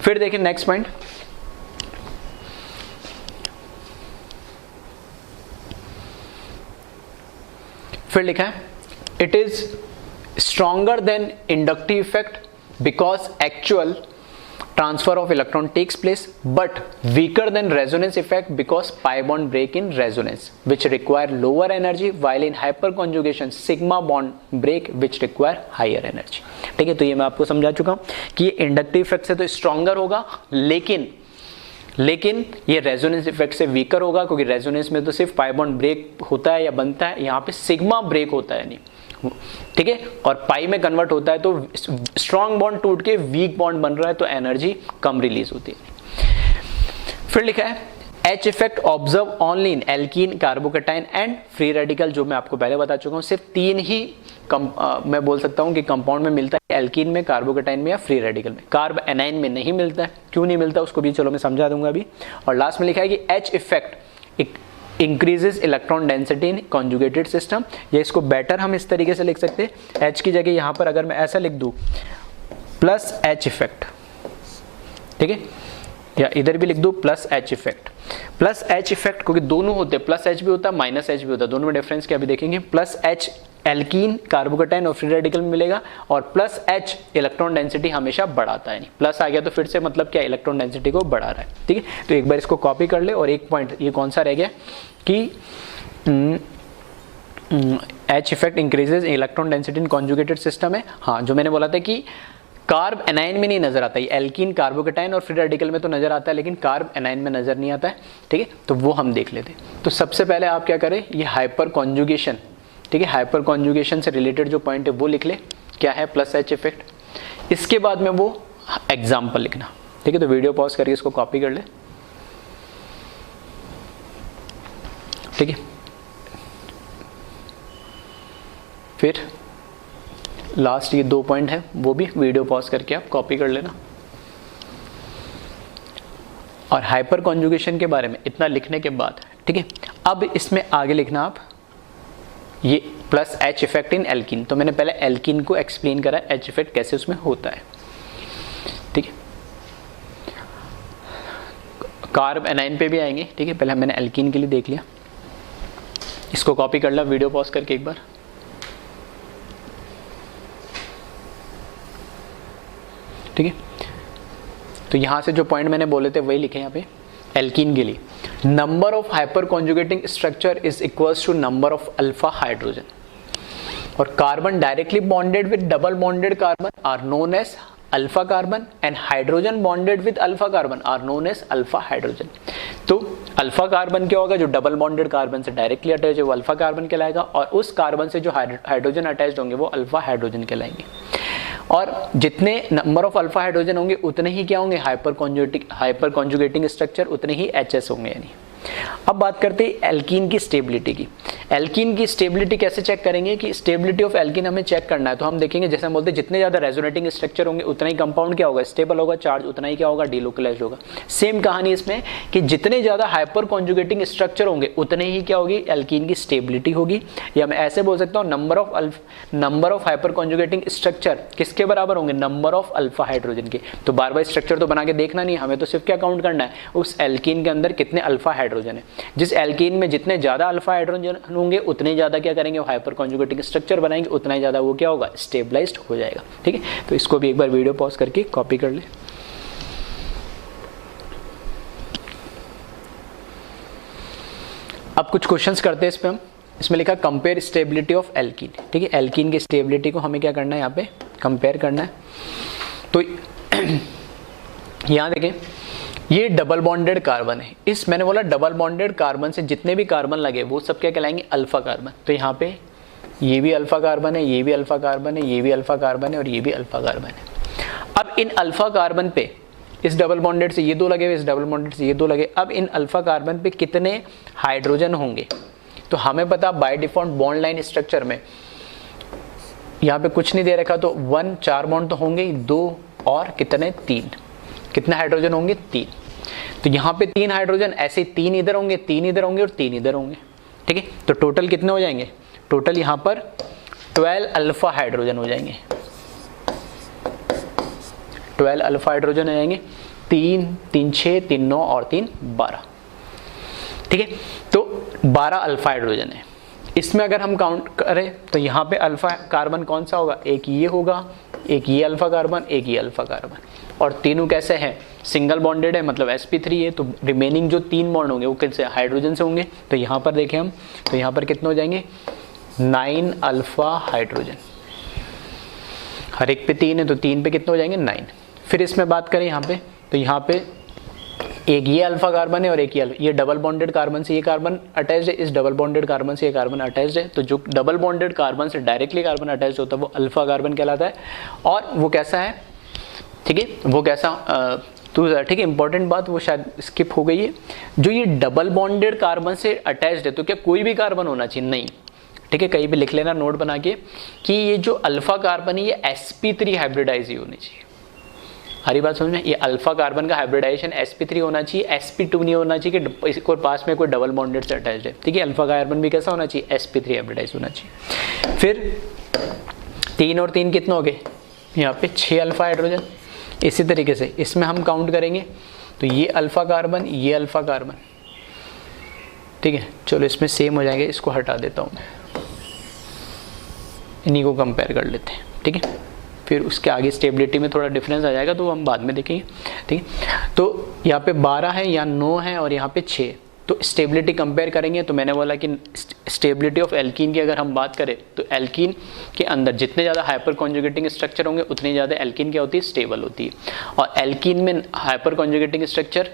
फिर देखिए नेक्स्ट पॉइंट, फिर लिखा है it is stronger than inductive effect because actual transfer of electron takes place, but weaker than resonance effect because pi bond break in resonance which require lower energy, while in hyperconjugation sigma bond break which require higher energy। ठीक है, तो ये मैं आपको समझा चुका हूँ कि ये इंडक्टिव इफेक्ट से तो स्ट्रॉन्गर होगा, लेकिन ये रेजोनेंस इफेक्ट से वीकर होगा, क्योंकि रेजोनेंस में तो सिर्फ पाई बॉन्ड ब्रेक होता है या बनता है, यहाँ पे सिग्मा ब्रेक होता है नहीं, ठीक है। और पाई में कन्वर्ट होता है तो स्ट्रॉन्ग बॉन्ड टूट के वीक बॉन्ड बन रहा है तो एनर्जी कम रिलीज होती है। फिर लिखा है H effect observe only in alkene, carbocation and free radical, जो मैं आपको पहले बता चुका हूँ। सिर्फ 3 ही मैं बोल सकता हूँ कि कंपाउंड में मिलता है, एल्कीन में, कार्बोकेटाइन में या फ्री रेडिकल में। कार्ब एनाइन में नहीं मिलता है, क्यों नहीं मिलता उसको भी चलो मैं समझा दूंगा अभी। और लास्ट में लिखा है कि H effect increases electron density in conjugated system, या इसको बेटर हम इस तरीके से लिख सकते हैं, एच की जगह यहाँ पर अगर मैं ऐसा लिख दूँ प्लस एच इफेक्ट, ठीक है, या इधर भी लिख दूँ plus H effect. Plus H effect क्योंकि दोनों होते हैं, प्लस एच भी होता है माइनस एच भी होता है, दोनों में डिफरेंस क्या अभी देखेंगे। प्लस एच एल्कीन, कार्बोकेटाइन और फ्री रेडिकल में मिलेगा, और प्लस एच इलेक्ट्रॉन डेंसिटी हमेशा बढ़ाता है। नहीं प्लस आ गया तो फिर से मतलब क्या, इलेक्ट्रॉन डेंसिटी को बढ़ा रहा है, ठीक है। तो एक बार इसको कॉपी कर ले। और एक पॉइंट ये कौन सा रह गया कि H effect increases electron density in conjugated system है। हाँ, जो मैंने बोला था कि कार्ब एनाइन में नहीं नजर आता है, एल्कीन, कार्बोकेटाइन और फ्री रेडिकल में तो नजर आता है, लेकिन कार्ब एनाइन में नजर नहीं आता है, ठीक है। तो वो हम देख लेते हैं। तो सबसे पहले आप क्या करें, ये हाइपर कॉन्जुगेशन, ठीक है, हाइपर कॉन्जुगेशन से रिलेटेड जो पॉइंट है वो लिख ले, क्या है प्लस एच इफेक्ट। इसके बाद में वो एग्जाम्पल लिखना, ठीक है। तो वीडियो पॉज करके इसको कॉपी कर ले, ठीक है। फिर लास्ट ये 2 पॉइंट है वो भी वीडियो पॉज करके आप कॉपी कर लेना। और हाइपर कॉन्जुगेशन के बारे में इतना लिखने के बाद, ठीक है, अब इसमें आगे लिखना आप ये plus H effect in alkene. तो मैंने पहले एल्कीन को एक्सप्लेन करा एच इफेक्ट कैसे उसमें होता है, ठीक है। कार्ब एनाइन पे भी आएंगे, ठीक है। पहले मैंने एल्कीन के लिए देख लिया, इसको कॉपी कर ला वीडियो पॉज करके एक बार, ठीक है। तो यहां से जो पॉइंट मैंने बोले थे वही लिखे यहाँ पे। एल्कीन के लिए number of hyperconjugating structure is equals to number of alpha hydrogen, और carbon directly bonded with double bonded carbon are known as alpha carbon, and hydrogen bonded with alpha carbon are known as alpha hydrogen. तो alpha carbon क्या होगा, जो double bonded carbon से directly attach है वो alpha carbon कहलाएगा, और उस कार्बन से जो हाइड्रोजन अटैच्ड होंगे वो अल्फा हाइड्रोजन कहलाएंगे। और जितने नंबर ऑफ अल्फा हाइड्रोजन होंगे उतने ही क्या होंगे, हाइपर कॉन्जुगेटिंग स्ट्रक्चर, उतने ही एचएस होंगे। यानी अब बात करते हैं एल्कीन की स्टेबिलिटी की। एल्कीन की स्टेबिलिटी कैसे चेक करेंगे कि स्टेबिलिटी ऑफ एल्कीन हमें चेक करना है, तो हम देखेंगे जैसे हम बोलते हैं जितने ज़्यादा रेजोनेटिंग स्ट्रक्चर होंगे उतना ही कंपाउंड क्या होगा, स्टेबल होगा, चार्ज उतना ही क्या होगा, डिलोकलाइज्ड होगा। सेम कहानी इसमें कि जितने ज़्यादा हाइपर कॉन्जुगेटिंग स्ट्रक्चर होंगे उतने ही क्या होगी, एल्कीन की स्टेबिलिटी होगी। या मैं ऐसे बोल सकता हूँ number of hyperconjugating structure किसके बराबर होंगे, नंबर ऑफ अल्फा हाइड्रोजन के। तो बार बार स्ट्रक्चर तो बना के देखना नहीं, हमें तो सिर्फ क्या काउंट करना है, उस एल्कीन के अंदर कितने अल्फा हाइड्रोजन है। जिस एल्कीन में जितने ज़्यादा अल्फा हाइड्रोजन होंगे उतने ज़्यादा क्या करेंगे, हाइपर कॉन्जुगेटिंग स्ट्रक्चर बनाएंगे, उतना ही ज़्यादा वो क्या होगा, स्टेबलाइज्ड हो जाएगा। ठीक है, तो इसको भी एक बार वीडियो पॉज करके कॉपी कर ले। अब कुछ क्वेश्चंस करते हैं इस पे हम। इसमें लिखा कंपेयर स्टेबिलिटी ऑफ एल्कीन। ठीक है, एल्कीन की स्टेबिलिटी को हमें क्या करना है, यहाँ पे कंपेयर करना है। तो यहाँ देखें, ये डबल बॉन्डेड कार्बन है। इस मैंने बोला डबल बॉन्डेड कार्बन से जितने भी कार्बन लगे वो सब क्या कहलाएंगे, अल्फा कार्बन। तो यहाँ पे ये भी अल्फा कार्बन है, ये भी अल्फा कार्बन है, ये भी अल्फा कार्बन है और ये भी अल्फा कार्बन है। अब इन अल्फा कार्बन पे इस डबल बॉन्डेड से ये दो लगे हुए, इस डबल बॉन्डेड से ये दो लगे। अब इन अल्फा कार्बन पे कितने हाइड्रोजन होंगे, तो हमें पता by default bond line structure में यहाँ पे कुछ नहीं दे रखा, तो 1 4 बॉन्ड तो होंगे ही, 2 और कितने 3, कितने हाइड्रोजन होंगे 3। तो यहाँ पे 3 हाइड्रोजन, ऐसे 3 इधर होंगे, 3 इधर होंगे और 3 इधर होंगे। ठीक है, तो टोटल कितने हो जाएंगे, टोटल यहाँ पर 12 अल्फा हाइड्रोजन हो जाएंगे, 12 अल्फा हाइड्रोजन हो जाएंगे। 3 3 6 3 9 और 3 12। ठीक है, तो 12 अल्फा हाइड्रोजन है। इसमें अगर हम काउंट करें तो यहाँ पे अल्फा कार्बन कौन सा होगा, एक ये होगा, एक ये अल्फा कार्बन, एक ये अल्फा कार्बन, और तीनों कैसे हैं, सिंगल बॉन्डेड है, मतलब sp3 है। तो रिमेनिंग जो 3 बॉन्ड होंगे वो किससे, हाइड्रोजन से होंगे। तो यहाँ पर देखें हम, तो यहाँ पर कितने हो जाएंगे, 9 अल्फा हाइड्रोजन। हर एक पे 3 है तो 3 पे कितने हो जाएंगे, 9। फिर इसमें बात करें यहाँ पे, तो यहाँ पे एक ये अल्फा कार्बन है और एक ये डबल बॉन्डेड कार्बन से ये कार्बन अटैच्ड है, इस डबल बॉन्डेड कार्बन से ये कार्बन अटैच्ड है। तो जो डबल बॉन्डेड कार्बन से डायरेक्टली कार्बन अटैच्ड होता है वो अल्फा कार्बन कहलाता है। और वो कैसा है, ठीक है, वो कैसा तो ठीक है, इंपॉर्टेंट बात वो शायद स्किप हो गई है, जो ये डबल बॉन्डेड कार्बन से अटैच्ड है, तो क्या कोई भी कार्बन होना चाहिए, नहीं। ठीक है, कहीं भी लिख लेना नोट बना के कि ये जो अल्फा कार्बन है ये sp3 हाइब्रिडाइज ही होनी चाहिए। हरी बात समझ में, ये अल्फा कार्बन का हाइब्रिडाइजेशन sp3 होना चाहिए, sp2 नहीं होना चाहिए कि इसको पास में कोई डबल बॉन्डेड से अटैच्ड है। ठीक है, अल्फा कार्बन भी कैसा होना चाहिए, sp3 हाइब्रिडाइज होना चाहिए। फिर 3 और 3 कितने हो गए, यहाँ पे 6 अल्फा हाइड्रोजन। इसी तरीके से इसमें हम काउंट करेंगे तो ये अल्फा कार्बन, ये अल्फा कार्बन। ठीक है, चलो इसमें सेम हो जाएंगे, इसको हटा देता हूँ मैं, इन्हीं को कंपेयर कर लेते हैं। ठीक है, फिर उसके आगे स्टेबिलिटी में थोड़ा डिफरेंस आ जाएगा तो हम बाद में देखेंगे। ठीक है, तो यहाँ पे 12 है, यहाँ 9 है और यहाँ पे 6। तो स्टेबिलिटी कंपेयर करेंगे तो मैंने बोला कि स्टेबिलिटी ऑफ एल्कीन की अगर हम बात करें तो एल्कीन के अंदर जितने ज़्यादा हाइपर कॉन्जुगेटिंग स्ट्रक्चर होंगे उतनी ज़्यादा एल्कीन क्या होती है, स्टेबल होती है। और एल्कीन में हाइपर कॉन्जुगेटिंग स्ट्रक्चर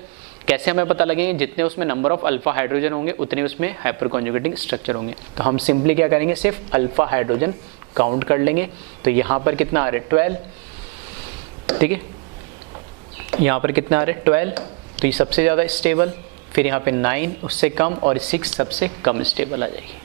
कैसे हमें पता लगेंगे, जितने उसमें नंबर ऑफ अल्फा हाइड्रोजन होंगे उतने उसमें हाइपर कॉन्जुगेटिंग स्ट्रक्चर होंगे। तो हम सिंपली क्या करेंगे, सिर्फ अल्फा हाइड्रोजन काउंट कर लेंगे। तो यहाँ पर कितना आ रहा है, 12। ठीक है, यहाँ पर कितना आ रहा है, 12। तो ये सबसे ज़्यादा स्टेबल, फिर यहाँ पे 9 उससे कम और 6 सबसे कम स्टेबल आ जाएगी।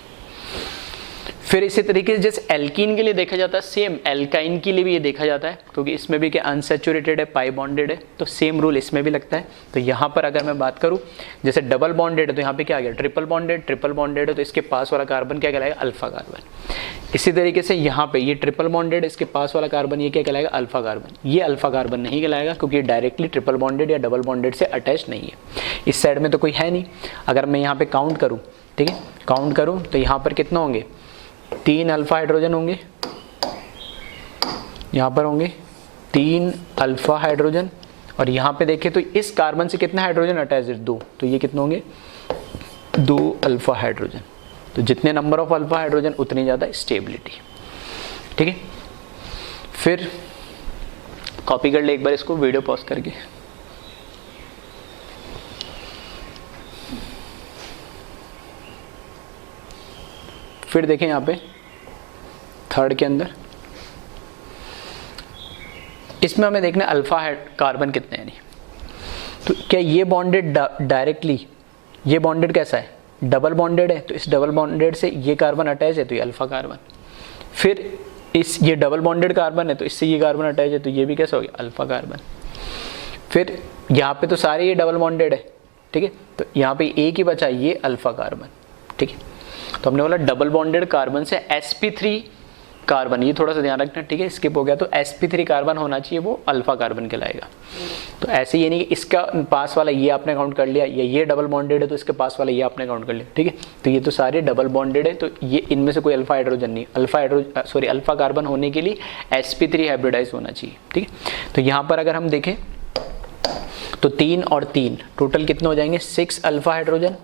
फिर इसी तरीके से जैसे एल्कीन के लिए देखा जाता है, सेम एल्काइन के लिए भी ये देखा जाता है, क्योंकि इसमें भी क्या अनसैचुरेटेड है, पाई बॉन्डेड है, तो सेम रूल इसमें भी लगता है। तो यहाँ पर अगर मैं बात करूँ, जैसे डबल बॉन्डेड है तो यहाँ पे क्या आ गया, ट्रिपल बॉन्डेड है तो इसके पास वाला कार्बन क्या कहलाएगा, अल्फा कार्बन। इसी तरीके से यहाँ पे ये ट्रिपल बॉन्डेड, इसके पास वाला कार्बन ये क्या कहलाएगा, अल्फा कार्बन। ये अल्फा कार्बन नहीं कहलाएगा क्योंकि ये डायरेक्टली ट्रिपल बॉन्डेड या डबल बॉन्डेड से अटैच नहीं है। इस साइड में तो कोई है नहीं। अगर मैं यहाँ पे काउंट करूँ, ठीक है, काउंट करूँ तो यहाँ पर कितना होंगे, 3 अल्फा हाइड्रोजन होंगे, यहाँ पर होंगे 3 अल्फा हाइड्रोजन, और यहाँ पे देखें तो इस कार्बन से कितने हाइड्रोजन अटैच है, 2। तो ये कितने होंगे, 2 अल्फा हाइड्रोजन। तो जितने नंबर ऑफ अल्फा हाइड्रोजन उतनी ज़्यादा स्टेबिलिटी। ठीक है, फिर कॉपी कर ले एक बार इसको, वीडियो पॉज करके। फिर देखें यहाँ पे थर्ड के अंदर, इसमें हमें देखना अल्फा कार्बन कितने हैं। तो क्या ये बॉन्डेड डायरेक्टली ये बॉन्डेड कैसा है, डबल बॉन्डेड है, तो इस डबल बॉन्डेड से ये कार्बन अटैच है तो ये अल्फा कार्बन। फिर ये डबल बॉन्डेड कार्बन है तो इससे ये कार्बन अटैच है तो ये भी कैसा हो गया, अल्फा कार्बन। फिर यहाँ पे तो सारे ये डबल बॉन्डेड है, ठीक है, तो यहाँ पे एक ही बचा, ये अल्फा कार्बन, ठीक है। तो हमने बोला डबल बॉन्डेड कार्बन से sp3 कार्बन, ये थोड़ा सा ध्यान रखना, ठीक है, स्किप हो गया, तो sp3 कार्बन होना चाहिए, वो अल्फा कार्बन कहलाएगा। तो ऐसे ये नहीं कि इसका पास वाला ये आपने काउंट कर लिया, या ये डबल बॉन्डेड है तो इसके पास वाला ये आपने काउंट कर लिया, ठीक है। तो ये तो सारे डबल बॉन्डेड है, तो ये इनमें से कोई अल्फा हाइड्रोजन नहीं, अल्फा कार्बन होने के लिए sp3 हाइब्रिडाइज होना चाहिए, ठीक है। तो यहाँ पर अगर हम देखें तो 3 और 3 टोटल कितने हो जाएंगे, 6 अल्फा हाइड्रोजन,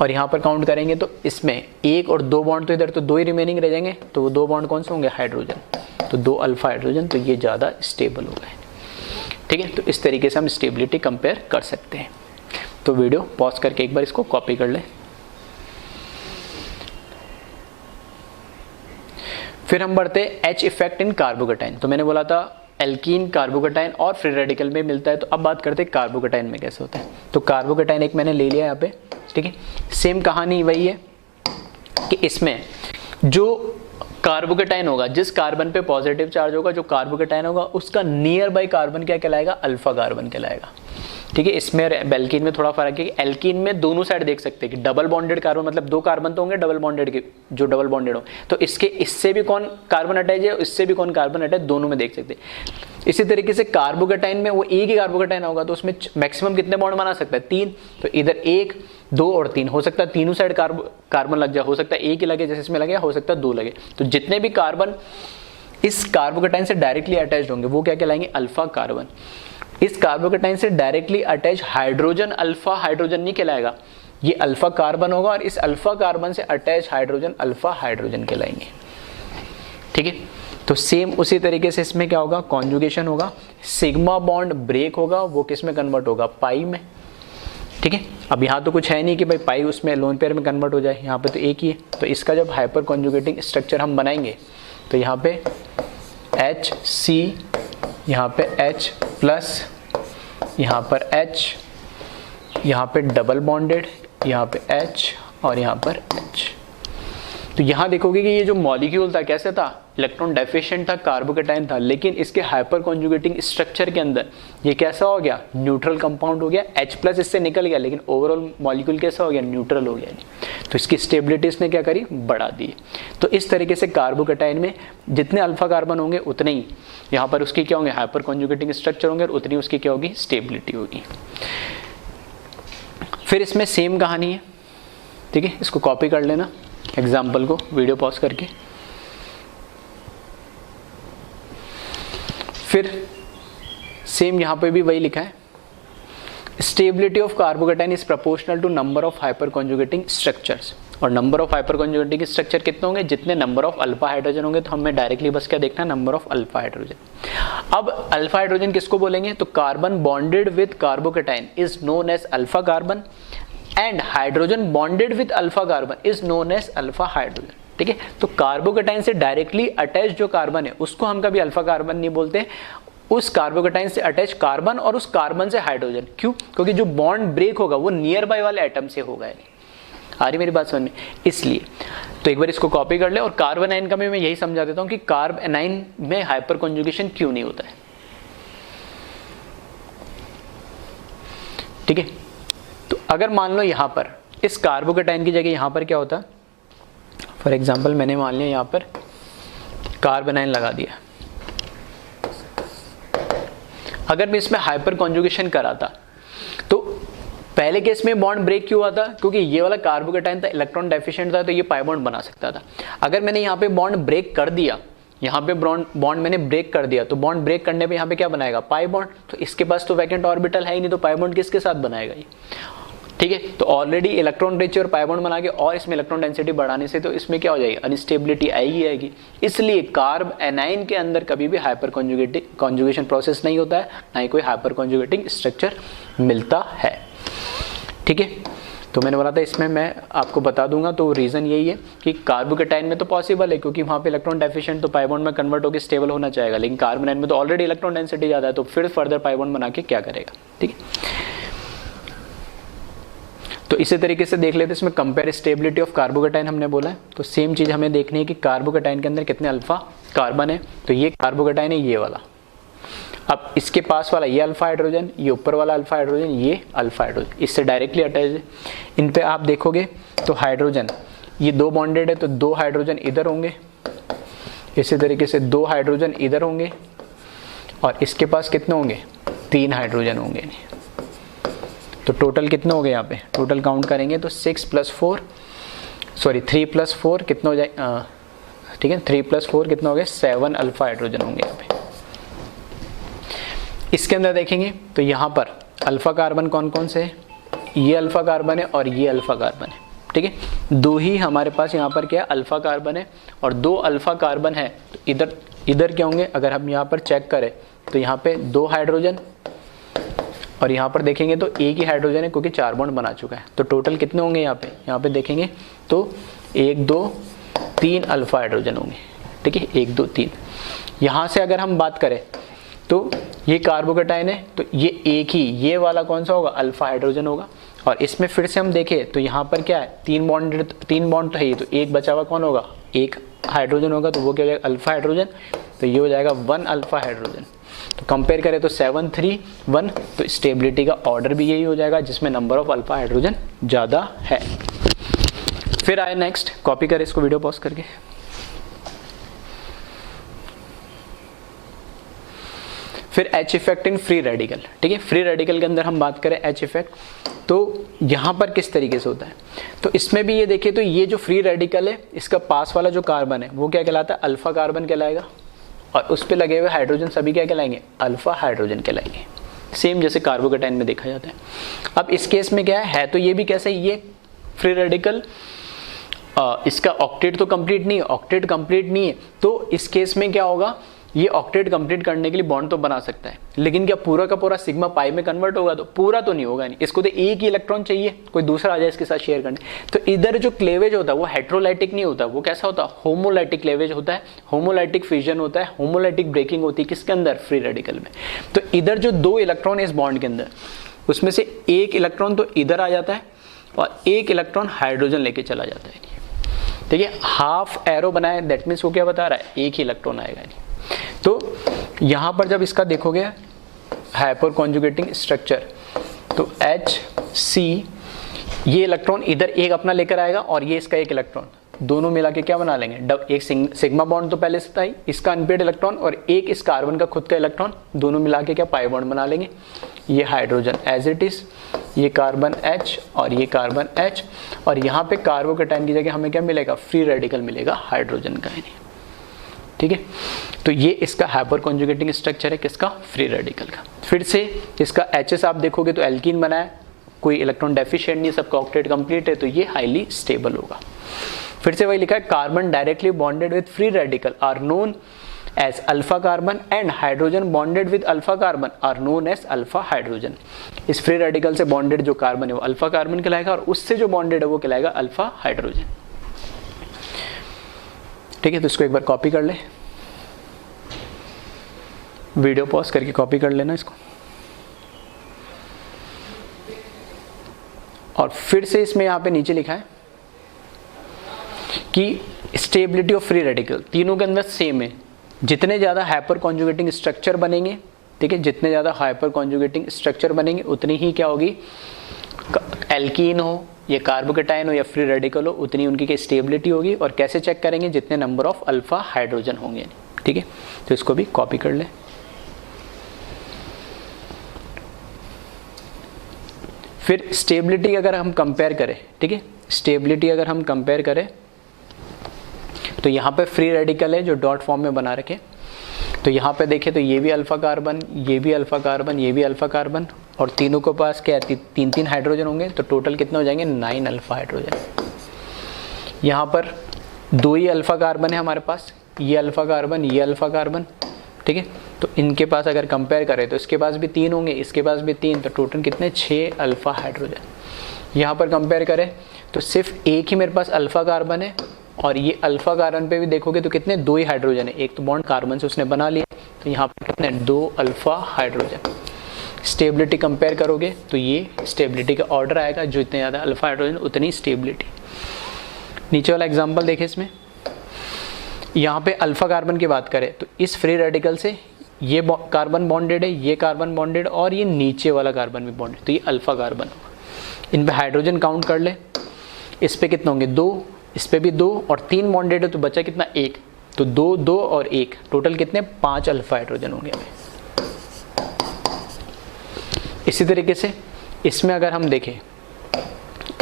और यहाँ पर काउंट करेंगे तो इसमें 1 और 2 बॉन्ड तो इधर तो 2 ही रिमेनिंग रह जाएंगे, तो वो 2 बॉन्ड कौन से होंगे, हाइड्रोजन, तो 2 अल्फा हाइड्रोजन, तो ये ज़्यादा स्टेबल हो गए, ठीक है। तो इस तरीके से हम स्टेबिलिटी कंपेयर कर सकते हैं। तो वीडियो पॉज करके एक बार इसको कॉपी कर लें। फिर हम बढ़ते हैं H इफेक्ट इन कार्बोकेटाइन। तो मैंने बोला था एल्कीन कार्बोकेटाइन और फ्री रेडिकल में मिलता है, तो अब बात करते हैं कार्बोकेटाइन में कैसे होता है। तो कार्बोकेटाइन एक मैंने ले लिया यहाँ पे, ठीक है। सेम कहानी वही है कि इसमें जो कार्बोकेटाइन होगा, जिस कार्बन पे पॉजिटिव चार्ज होगा, जो कार्बोकेटाइन होगा, उसका नियर बाई कार्बन क्या कहलाएगा, अल्फा कार्बन कहलाएगा, ठीक है। इसमें एल्कीन में थोड़ा फर्क है कि एल्कीन में दोनों साइड देख सकते हैं कि डबल बॉन्डेड कार्बन, मतलब 2 कार्बन तो होंगे डबल बॉन्डेड के, जो डबल बॉन्डेड हो, तो इससे भी कौन कार्बन अटैच है, इससे भी कौन कार्बन अटैच, दोनों में देख सकते हैं। इसी तरीके से कार्बोकेटाइन में वो एक ही कार्बोकेटाइन होगा, तो उसमें मैक्सिमम कितने बॉन्ड बना सकता है, 3, तो इधर 1, 2 और 3, हो सकता है तीनों साइड कार्बन लग जाए, हो सकता है एक ही लगे जैसे इसमें लगे, हो सकता है 2 लगे। तो जितने भी कार्बन इस कार्बोकेटाइन से डायरेक्टली अटैच होंगे वो क्या कहलाएंगे, अल्फा कार्बन। इस कार्बोकेटाइन से directly attach hydrogen alpha hydrogen नहीं कहलाएगा, ये अल्फा कार्बन होगा, और इस अल्फा कार्बन से अटैच हाइड्रोजन अल्फा हाइड्रोजन कहलाएंगे, ठीक है। तो सेम उसी तरीके से इसमें क्या होगा, कॉन्जुगेशन होगा, सिग्मा बॉन्ड ब्रेक होगा, वो किस में कन्वर्ट होगा, पाई में, ठीक है। अब यहाँ तो कुछ है नहीं कि भाई पाई उसमें लोन पेयर में कन्वर्ट हो जाए, यहाँ पे तो एक ही है। तो इसका जब हाइपर कॉन्जुगेटिंग स्ट्रक्चर हम बनाएंगे तो यहाँ पे HC, यहाँ पे H प्लस, यहाँ पर H, यहाँ पे डबल बॉन्डेड, यहाँ पे H और यहाँ पर H। तो यहाँ देखोगे कि ये जो मॉलिक्यूल था कैसे था, इलेक्ट्रॉन डेफिशिएंट था, कार्बोकेटाइन था, लेकिन इसके हाइपर कॉन्जुगेटिंग स्ट्रक्चर के अंदर ये कैसा हो गया, न्यूट्रल कंपाउंड हो गया, H प्लस इससे निकल गया, लेकिन ओवरऑल मॉलिक्यूल कैसा हो गया, न्यूट्रल हो गया। तो इसकी स्टेबिलिटी इसने क्या करी, बढ़ा दी। तो इस तरीके से कार्बोकेटाइन में जितने अल्फा कार्बन होंगे उतने ही यहाँ पर उसकी क्या होंगे, हाइपर कॉन्जुगेटिंग स्ट्रक्चर होंगे, और उतनी उसकी क्या होगी, स्टेबिलिटी होगी। फिर इसमें सेम कहानी है, ठीक है, इसको कॉपी कर लेना एग्जाम्पल को, वीडियो पॉज करके। फिर सेम यहाँ पे भी वही लिखा है, stability of carbocation is proportional to number of hyperconjugating structures. और number of hyperconjugating structure कितने होंगे, जितने नंबर ऑफ अल्फा हाइड्रोजन होंगे, तो हमें डायरेक्टली बस क्या देखना है, नंबर ऑफ अल्फा हाइड्रोजन। अब अल्फा हाइड्रोजन किसको बोलेंगे, तो carbon bonded with carbocation is known as alpha carbon, and hydrogen bonded with alpha carbon is known as alpha hydrogen, ठीक है। तो कार्बोकेटाइन से डायरेक्टली अटैच जो कार्बन है उसको हम कभी अल्फा कार्बन नहीं बोलते, उस कार्बोकेटाइन से अटैच कार्बन और उस कार्बन से हाइड्रोजन। क्यों, क्योंकि जो बॉन्ड ब्रेक होगा वो नियर बाय वाले एटम से होगा। आ रही मेरी बात समझ में, इसलिए तो एक बार इसको कॉपी कर ले। और कार्बन आयन का मैं यही समझा देता हूं कि कार्ब एनाइन में हाइपर कॉन्जुगेशन क्यों नहीं होता है, ठीक है। तो अगर मान लो यहां पर इस कार्बोकेटाइन की जगह यहां पर क्या होता, फॉर एग्जांपल मैंने मान लिया यहां पर कार्बन आयन लगा दिया, अगर मैं इसमें हाइपर कॉन्जुगेशन कराता तो पहले केस में बॉन्ड ब्रेक क्यों हुआ था, क्योंकि ये वाला कार्बोकेटाइन था, इलेक्ट्रॉन डेफिशिएंट था, तो ये पाई बॉन्ड बना सकता था। अगर मैंने यहाँ पे बॉन्ड ब्रेक कर दिया, यहाँ पे बॉन्ड मैंने ब्रेक कर दिया, तो बॉन्ड ब्रेक करने पे यहाँ पे क्या बनाएगा, पाई बॉन्ड। तो इसके पास तो वैकेंट ऑर्बिटल है ही नहीं, तो पाई बॉन्ड किसके साथ बनाएगा ये, ठीक है। तो ऑलरेडी इलेक्ट्रॉन रिच और पाई बॉन्ड बना के और इसमें इलेक्ट्रॉन डेंसिटी बढ़ाने से तो इसमें क्या हो जाएगी, अनस्टेबिलिटी आएगी। इसलिए कार्ब एनाइन के अंदर कभी भी हाइपर कॉन्जुगेशन प्रोसेस नहीं होता है, ना ही कोई हाइपर कॉन्जुगेटिंग स्ट्रक्चर मिलता है, ठीक है। तो मैंने बोला था इसमें मैं आपको बता दूंगा, तो रीज़न यही है कि कार्बोकेटाइन में तो पॉसिबल है क्योंकि वहाँ पे इलेक्ट्रॉन डेफिशिएंट तो पाई बॉन्ड में कन्वर्ट होकर स्टेबल होना चाहेगा, लेकिन कार्बन आयन में तो ऑलरेडी इलेक्ट्रॉन डेंसिटी ज़्यादा है, तो फिर फर्दर पाई बॉन्ड बना के क्या करेगा, ठीक है। तो इसी तरीके से देख लेते हैं, इसमें कंपेयर स्टेबिलिटी ऑफ कार्बोकेटाइन हमने बोला है, तो सेम चीज़ हमें देखनी है कि कार्बोकेटाइन के अंदर कितने अल्फा कार्बन है। तो ये कार्बोकेटाइन है ये वाला, अब इसके पास वाला ये अल्फा हाइड्रोजन, ये ऊपर वाला अल्फा हाइड्रोजन, ये अल्फा हाइड्रोजन, इससे डायरेक्टली अटैच है। इन पे आप देखोगे तो हाइड्रोजन ये 2 बॉन्डेड है, तो 2 हाइड्रोजन इधर होंगे, इसी तरीके से 2 हाइड्रोजन इधर होंगे, और इसके पास कितने होंगे 3 हाइड्रोजन होंगे। तो टोटल कितने हो गए यहाँ पे, टोटल काउंट करेंगे तो 3 + 4 कितना हो जाए, ठीक है 3 + 4 कितना हो गया 7 अल्फा हाइड्रोजन होंगे यहाँ पे। इसके अंदर देखेंगे तो यहाँ पर अल्फा कार्बन कौन कौन से है, ये अल्फा कार्बन है और ये अल्फा कार्बन है, ठीक है। 2 ही हमारे पास यहाँ पर क्या है अल्फा कार्बन है, और 2 अल्फा कार्बन है, तो इधर क्या होंगे, अगर हम यहाँ पर चेक करें तो यहाँ पे 2 हाइड्रोजन, और यहाँ पर देखेंगे तो एक ही हाइड्रोजन है क्योंकि 4 बॉन्ड बना चुका है। तो टोटल कितने होंगे यहाँ पे देखेंगे तो 1 2 3 अल्फा हाइड्रोजन होंगे, ठीक है 1 2 3। यहाँ से अगर हम बात करें तो ये कार्बोकेटाइन है, तो ये एक ही ये वाला कौन सा होगा अल्फा हाइड्रोजन होगा। और इसमें फिर से हम देखें तो यहाँ पर क्या है 3 बॉन्ड तो है ही, तो एक बचा हुआ कौन होगा, एक हाइड्रोजन होगा, तो वो क्या हो जाएगा अल्फा हाइड्रोजन, तो ये हो जाएगा 1 अल्फा हाइड्रोजन। तो कंपेयर करें तो 7 3 1, तो स्टेबिलिटी का ऑर्डर भी यही हो जाएगा जिसमें नंबर ऑफ अल्फा हाइड्रोजन ज़्यादा है। फिर आए नेक्स्ट, कॉपी करें इसको वीडियो पॉज करके। फिर H effect in free radical, ठीक है। फ्री रेडिकल के अंदर हम बात करें H इफेक्ट, तो यहाँ पर किस तरीके से होता है, तो इसमें भी ये देखिए तो ये जो फ्री रेडिकल है इसका पास वाला जो कार्बन है वो क्या कहलाता है अल्फा कार्बन कहलाएगा, और उस पे लगे हुए हाइड्रोजन सभी क्या कहलाएंगे अल्फा हाइड्रोजन कहलाएंगे, सेम जैसे कार्बोकेटाइन में देखा जाता है। अब इस केस में क्या है तो ये भी कैसे, ये फ्री रेडिकल इसका ऑक्टेट तो कंप्लीट नहीं है, ऑक्टेट कंप्लीट नहीं है, तो इस केस में क्या होगा, ये ऑक्टेट कंप्लीट करने के लिए बॉन्ड तो बना सकता है, लेकिन क्या पूरा का पूरा सिग्मा पाई में कन्वर्ट होगा, तो पूरा तो नहीं होगा, नहीं इसको तो एक ही इलेक्ट्रॉन चाहिए, कोई दूसरा आ जाए इसके साथ शेयर करने। तो इधर जो क्लेवेज होता है वो हेट्रोलाइटिक नहीं होता, वो कैसा होता है होमोलाइटिक क्लेवेज होता है, होमोलाइटिक फिजन होता है, होमोलाइटिक ब्रेकिंग होती है किसके अंदर फ्री रेडिकल में। तो इधर जो 2 इलेक्ट्रॉन है इस बॉन्ड के अंदर, उसमें से एक इलेक्ट्रॉन तो इधर आ जाता है और एक इलेक्ट्रॉन हाइड्रोजन लेके चला जाता है, ठीक है। हाफ एरो बनाए, दैट मीन्स वो क्या बता रहा है एक ही इलेक्ट्रॉन आएगा। तो यहाँ पर जब इसका देखोगे हाइपर कॉन्जुगेटिंग स्ट्रक्चर, तो HC ये इलेक्ट्रॉन इधर एक अपना लेकर आएगा और ये इसका एक इलेक्ट्रॉन, दोनों मिला के क्या बना लेंगे एक सिग्मा बॉन्ड, तो पहले से था ही इसका अनपेयर्ड इलेक्ट्रॉन और एक इस कार्बन का खुद का इलेक्ट्रॉन, दोनों मिला के क्या पाई बॉन्ड बना लेंगे। ये हाइड्रोजन एज इट इज, ये कार्बन H और ये कार्बन H, और यहाँ पे कार्बोकेटाइन की जगह हमें क्या मिलेगा फ्री रेडिकल मिलेगा हाइड्रोजन का, ठीक है। तो ये इसका हाइपर कॉन्जुगेटिंग स्ट्रक्चर है किसका फ्री रेडिकल का। फिर से इसका HS आप देखोगे तो एल्कीन बना है, कोई इलेक्ट्रॉन डेफिशिएंट नहीं, सबका ऑक्टेट कंप्लीट है, तो ये हाईली स्टेबल होगा। फिर से वही लिखा है carbon directly bonded with free radical are known as alpha carbon and hydrogen bonded with alpha carbon are known as alpha hydrogen. इस फ्री रेडिकल से बॉन्डेड जो कार्बन है वो अल्फा कार्बन कहलाएगा और उससे जो बॉन्डेड है वो कहलाएगा अल्फा हाइड्रोजन, ठीक है। तो इसको एक बार कॉपी कर ले, वीडियो पॉज करके कॉपी कर लेना इसको, और फिर से इसमें यहाँ पे नीचे लिखा है कि स्टेबिलिटी ऑफ फ्री रेडिकल तीनों के अंदर सेम है, जितने ज़्यादा हाइपर कॉन्जुगेटिंग स्ट्रक्चर बनेंगे, ठीक है, जितने ज़्यादा हाइपर कॉन्जुगेटिंग स्ट्रक्चर बनेंगे उतनी ही क्या होगी, एल्कीन हो या कार्बोकेटाइन हो या फ्री रेडिकल हो, उतनी उनकी क्या स्टेबिलिटी होगी। और कैसे चेक करेंगे, जितने नंबर ऑफ अल्फा हाइड्रोजन होंगे, ठीक है। तो इसको भी कॉपी कर ले। फिर स्टेबिलिटी अगर हम कंपेयर करें, ठीक है, स्टेबिलिटी अगर हम कंपेयर करें तो यहाँ पे फ्री रेडिकल है जो डॉट फॉर्म में बना रखे, तो यहाँ पे देखें तो ये भी अल्फा कार्बन, ये भी अल्फा कार्बन, ये भी अल्फा कार्बन, और तीनों के पास क्या है 3 हाइड्रोजन होंगे, तो टोटल कितने हो जाएंगे 9 अल्फा हाइड्रोजन। यहाँ पर 2 ही अल्फा कार्बन है हमारे पास, ये अल्फा कार्बन, ये अल्फा कार्बन, ठीक है। तो इनके पास अगर कंपेयर करें तो इसके पास भी 3 होंगे, इसके पास भी 3, तो टोटल कितने 6 अल्फा हाइड्रोजन। यहाँ पर कंपेयर करें तो सिर्फ एक ही मेरे पास अल्फा कार्बन है, और ये अल्फा कार्बन पे भी देखोगे तो कितने 2 ही हाइड्रोजन है, एक तो बॉन्ड कार्बन से उसने बना लिया, तो यहाँ पर कितने 2 अल्फा हाइड्रोजन। स्टेबिलिटी कंपेयर करोगे तो ये स्टेबिलिटी का ऑर्डर आएगा, जो इतने ज़्यादा अल्फा हाइड्रोजन उतनी स्टेबिलिटी। नीचे वाला एग्जांपल देखें, इसमें यहाँ पे अल्फा कार्बन की बात करें तो इस फ्री रेडिकल से ये कार्बन बॉन्डेड है, ये कार्बन बॉन्डेड और ये नीचे वाला कार्बन भी बॉन्डेड, तो ये अल्फा कार्बन होगा। इन पे हाइड्रोजन काउंट कर ले, इस पे कितने होंगे 2, इस पे भी 2 और 3 बॉन्डेड है तो बचा कितना 1, तो 2 2 और 1 टोटल कितने 5 अल्फा हाइड्रोजन होंगे हमें। इसी तरीके से इसमें अगर हम देखें,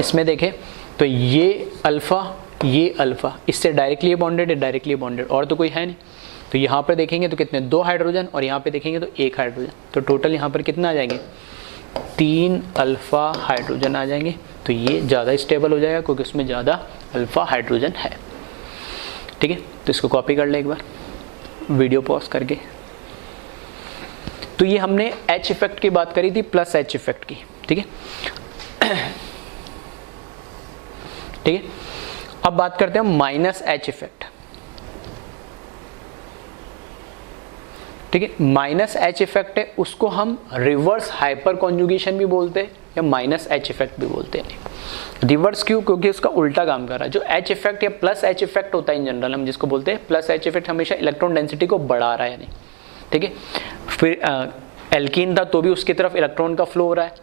इसमें देखें तो ये अल्फा इससे डायरेक्टली बॉन्डेड है, डायरेक्टली बॉन्डेड और तो कोई है नहीं। तो यहाँ पर देखेंगे तो कितने 2 हाइड्रोजन और यहाँ पे देखेंगे तो 1 हाइड्रोजन, तो टोटल यहाँ पर कितना आ जाएंगे 3 अल्फा हाइड्रोजन आ जाएंगे। तो ये ज़्यादा स्टेबल हो जाएगा क्योंकि उसमें ज़्यादा अल्फा हाइड्रोजन है। ठीक है, तो इसको कॉपी कर ले एक बार वीडियो पॉज करके। तो ये हमने H इफेक्ट की बात करी थी प्लस H इफेक्ट की। ठीक है, ठीक है, अब बात करते हैं माइनस H इफेक्ट। ठीक है, माइनस H इफेक्ट है, उसको हम रिवर्स हाइपर कॉन्जुगेशन भी बोलते हैं या माइनस H इफेक्ट भी बोलते हैं। रिवर्स क्यों? क्योंकि उसका उल्टा काम कर रहा है। जो H इफेक्ट या प्लस H इफेक्ट होता है इन जनरल, हम जिसको बोलते हैं प्लस H इफेक्ट, हमेशा इलेक्ट्रॉन डेंसिटी को बढ़ा रहा है यानी। ठीक है, फिर एल्कीन था तो भी उसकी तरफ इलेक्ट्रॉन का फ्लो हो रहा है,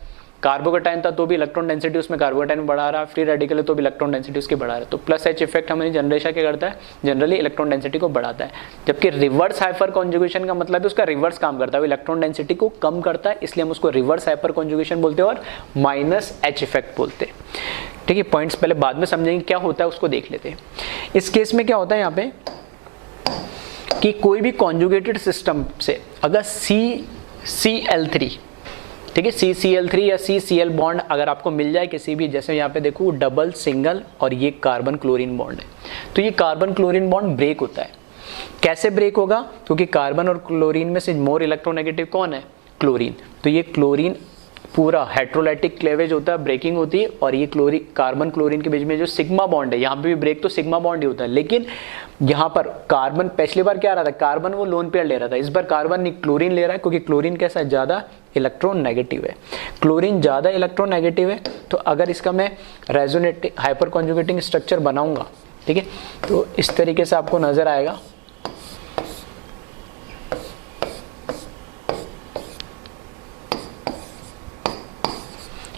कार्बोकेटाइन था तो भी इलेक्ट्रॉन डेंसिटी उसमें कार्बोकेटाइन बढ़ा रहा है, फ्री रेडिकल है तो भी इलेक्ट्रॉन डेंसिटी उसकी बढ़ा रहा है। तो प्लस H इफेक्ट हमारी जनरेशन क्या करता है, जनरली इलेक्ट्रॉन डेंसिटी को बढ़ाता है। जबकि रिवर्स हाइपर कॉन्जुगेशन का मतलब है उसका रिवर्स काम करता है, वो इलेक्ट्रॉन डेंसिटी को कम करता है, इसलिए हम उसको रिवर्स हाइपर कॉन्जुगेशन बोलते हैं और माइनस H इफेक्ट बोलते हैं। ठीक है, पॉइंट्स पहले बाद में समझेंगे क्या होता है उसको देख लेते हैं। इस केस में क्या होता है यहाँ पे कि कोई भी कॉन्जुगेटेड सिस्टम से अगर CCl3, ठीक है, CCl3 या CCl बॉन्ड अगर आपको मिल जाए किसी भी, जैसे यहाँ पे देखो डबल सिंगल और ये कार्बन क्लोरीन बॉन्ड है, तो ये कार्बन क्लोरीन बॉन्ड ब्रेक होता है। कैसे ब्रेक होगा? क्योंकि कार्बन और क्लोरीन में से मोर इलेक्ट्रोनेगेटिव कौन है? क्लोरीन। तो ये क्लोरीन पूरा हेट्रोलाइटिक क्लेवेज होता है, ब्रेकिंग होती है, और ये कार्बन क्लोरीन के बीच में जो सिग्मा बॉन्ड है, यहाँ पे भी ब्रेक तो सिग्मा बॉन्ड ही होता है। लेकिन यहाँ पर कार्बन, पिछली बार क्या आ रहा था, कार्बन वो लोन पेयर ले रहा था, इस बार कार्बन नहीं क्लोरीन ले रहा है, क्योंकि क्लोरीन कैसा है, ज़्यादा इलेक्ट्रॉन नेगेटिव है। क्लोरीन ज़्यादा इलेक्ट्रॉन नेगेटिव है, तो अगर इसका मैं रेजोनेटिंग हाइपर कॉन्जुगेटिंग स्ट्रक्चर बनाऊंगा, ठीक है, तो इस तरीके से आपको नजर आएगा।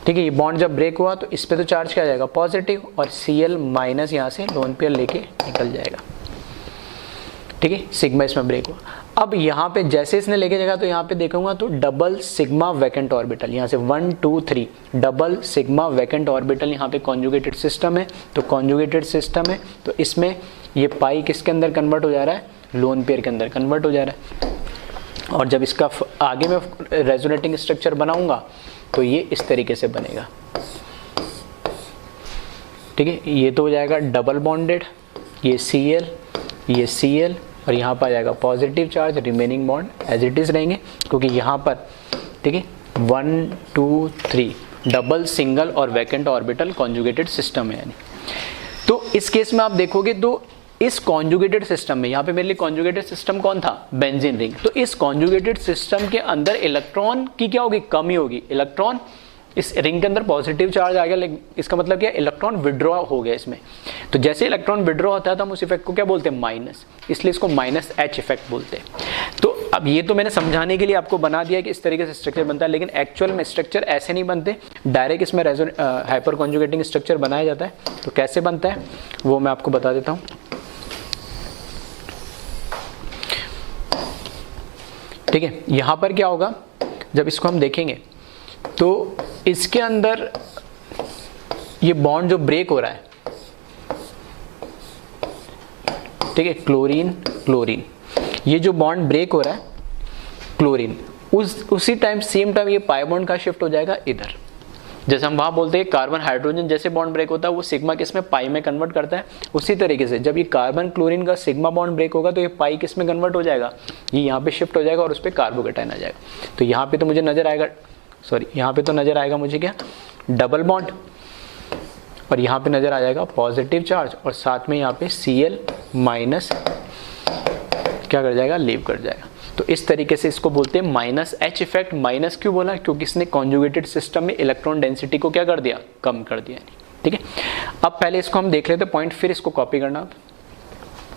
ठीक है, ये बॉन्ड जब ब्रेक हुआ तो इस पे तो चार्ज क्या जाएगा, पॉजिटिव, और Cl माइनस यहाँ से लोन पेयर लेके निकल जाएगा। ठीक है, सिग्मा इसमें ब्रेक हुआ। अब यहाँ पे जैसे इसने लेके जाएगा तो यहाँ पे देखूंगा तो डबल सिग्मा वैकेंट ऑर्बिटल, यहाँ से 1 2 3 डबल सिग्मा वैकेंट ऑर्बिटल, यहाँ पे कॉन्जुगेटेड सिस्टम है। तो कॉन्जुगेटेड सिस्टम है तो इसमें ये पाई किसके अंदर कन्वर्ट हो जा रहा है, लोन पेयर के अंदर कन्वर्ट हो जा रहा है। और जब इसका आगे में रेजोनेटिंग स्ट्रक्चर बनाऊंगा तो ये इस तरीके से बनेगा। ठीक है, ये तो हो जाएगा डबल बॉन्डेड, ये Cl और यहाँ पर आ जाएगा positive charge, remaining bond as it is रहेंगे, क्योंकि यहाँ पर ठीक है 1 2 3 डबल सिंगल और वैकेंट ऑर्बिटल कॉन्जुगेटेड सिस्टम है यानी। तो इस केस में आप देखोगे तो इस कॉन्जुगेटेड सिस्टम में, यहाँ पे मेरे लिए कॉन्जुगेटेड सिस्टम कौन था, बेंजीन रिंग। तो इस कॉन्जुगेटेड सिस्टम के अंदर इलेक्ट्रॉन की क्या होगी, कमी होगी। इलेक्ट्रॉन इस रिंग के अंदर पॉजिटिव चार्ज आ गया, लेकिन इसका मतलब क्या, इलेक्ट्रॉन विड्रॉ हो गया इसमें। तो जैसे इलेक्ट्रॉन विड्रॉ होता है तो हम उस इफेक्ट को क्या बोलते हैं, माइनस, इसलिए इसको माइनस H इफेक्ट बोलते हैं। तो अब ये तो मैंने समझाने के लिए आपको बना दिया कि इस तरीके से स्ट्रक्चर बनता है, लेकिन एक्चुअल में स्ट्रक्चर ऐसे नहीं बनते, डायरेक्ट इसमें हाइपर कॉन्जुगेटिंग स्ट्रक्चर बनाया जाता है। तो कैसे बनता है वो मैं आपको बता देता हूँ। ठीक है, यहाँ पर क्या होगा, जब इसको हम देखेंगे तो इसके अंदर ये बॉन्ड जो ब्रेक हो रहा है, ठीक है, क्लोरीन क्लोरीन, ये जो बॉन्ड ब्रेक हो रहा है क्लोरीन, उसी टाइम सेम टाइम ये पाई बॉन्ड का शिफ्ट हो जाएगा इधर। जैसे हम वहाँ बोलते हैं कार्बन हाइड्रोजन जैसे बॉन्ड ब्रेक होता है वो सिग्मा किस में, पाई में कन्वर्ट करता है। उसी तरीके से जब ये कार्बन क्लोरीन का सिग्मा बॉन्ड ब्रेक होगा तो ये पाई किस में कन्वर्ट हो जाएगा, ये यहाँ पे शिफ्ट हो जाएगा और उस पर कार्बोकेटाइन आ जाएगा। तो यहाँ पे तो मुझे नजर आएगा, सॉरी यहाँ पे तो नजर आएगा मुझे क्या, डबल बॉन्ड, और यहाँ पे नजर आ जाएगा पॉजिटिव चार्ज, और साथ में यहाँ पे Cl माइनस क्या कर जाएगा, लीव कर जाएगा। तो इस तरीके से इसको बोलते हैं माइनस एच इफेक्ट। माइनस क्यों बोला? क्योंकि इसने कॉन्जुगेटेड सिस्टम में इलेक्ट्रॉन डेंसिटी को क्या कर दिया? कम कर दिया। ठीक है, अब पहले इसको हम देख लेते हैं पॉइंट, फिर इसको कॉपी करना।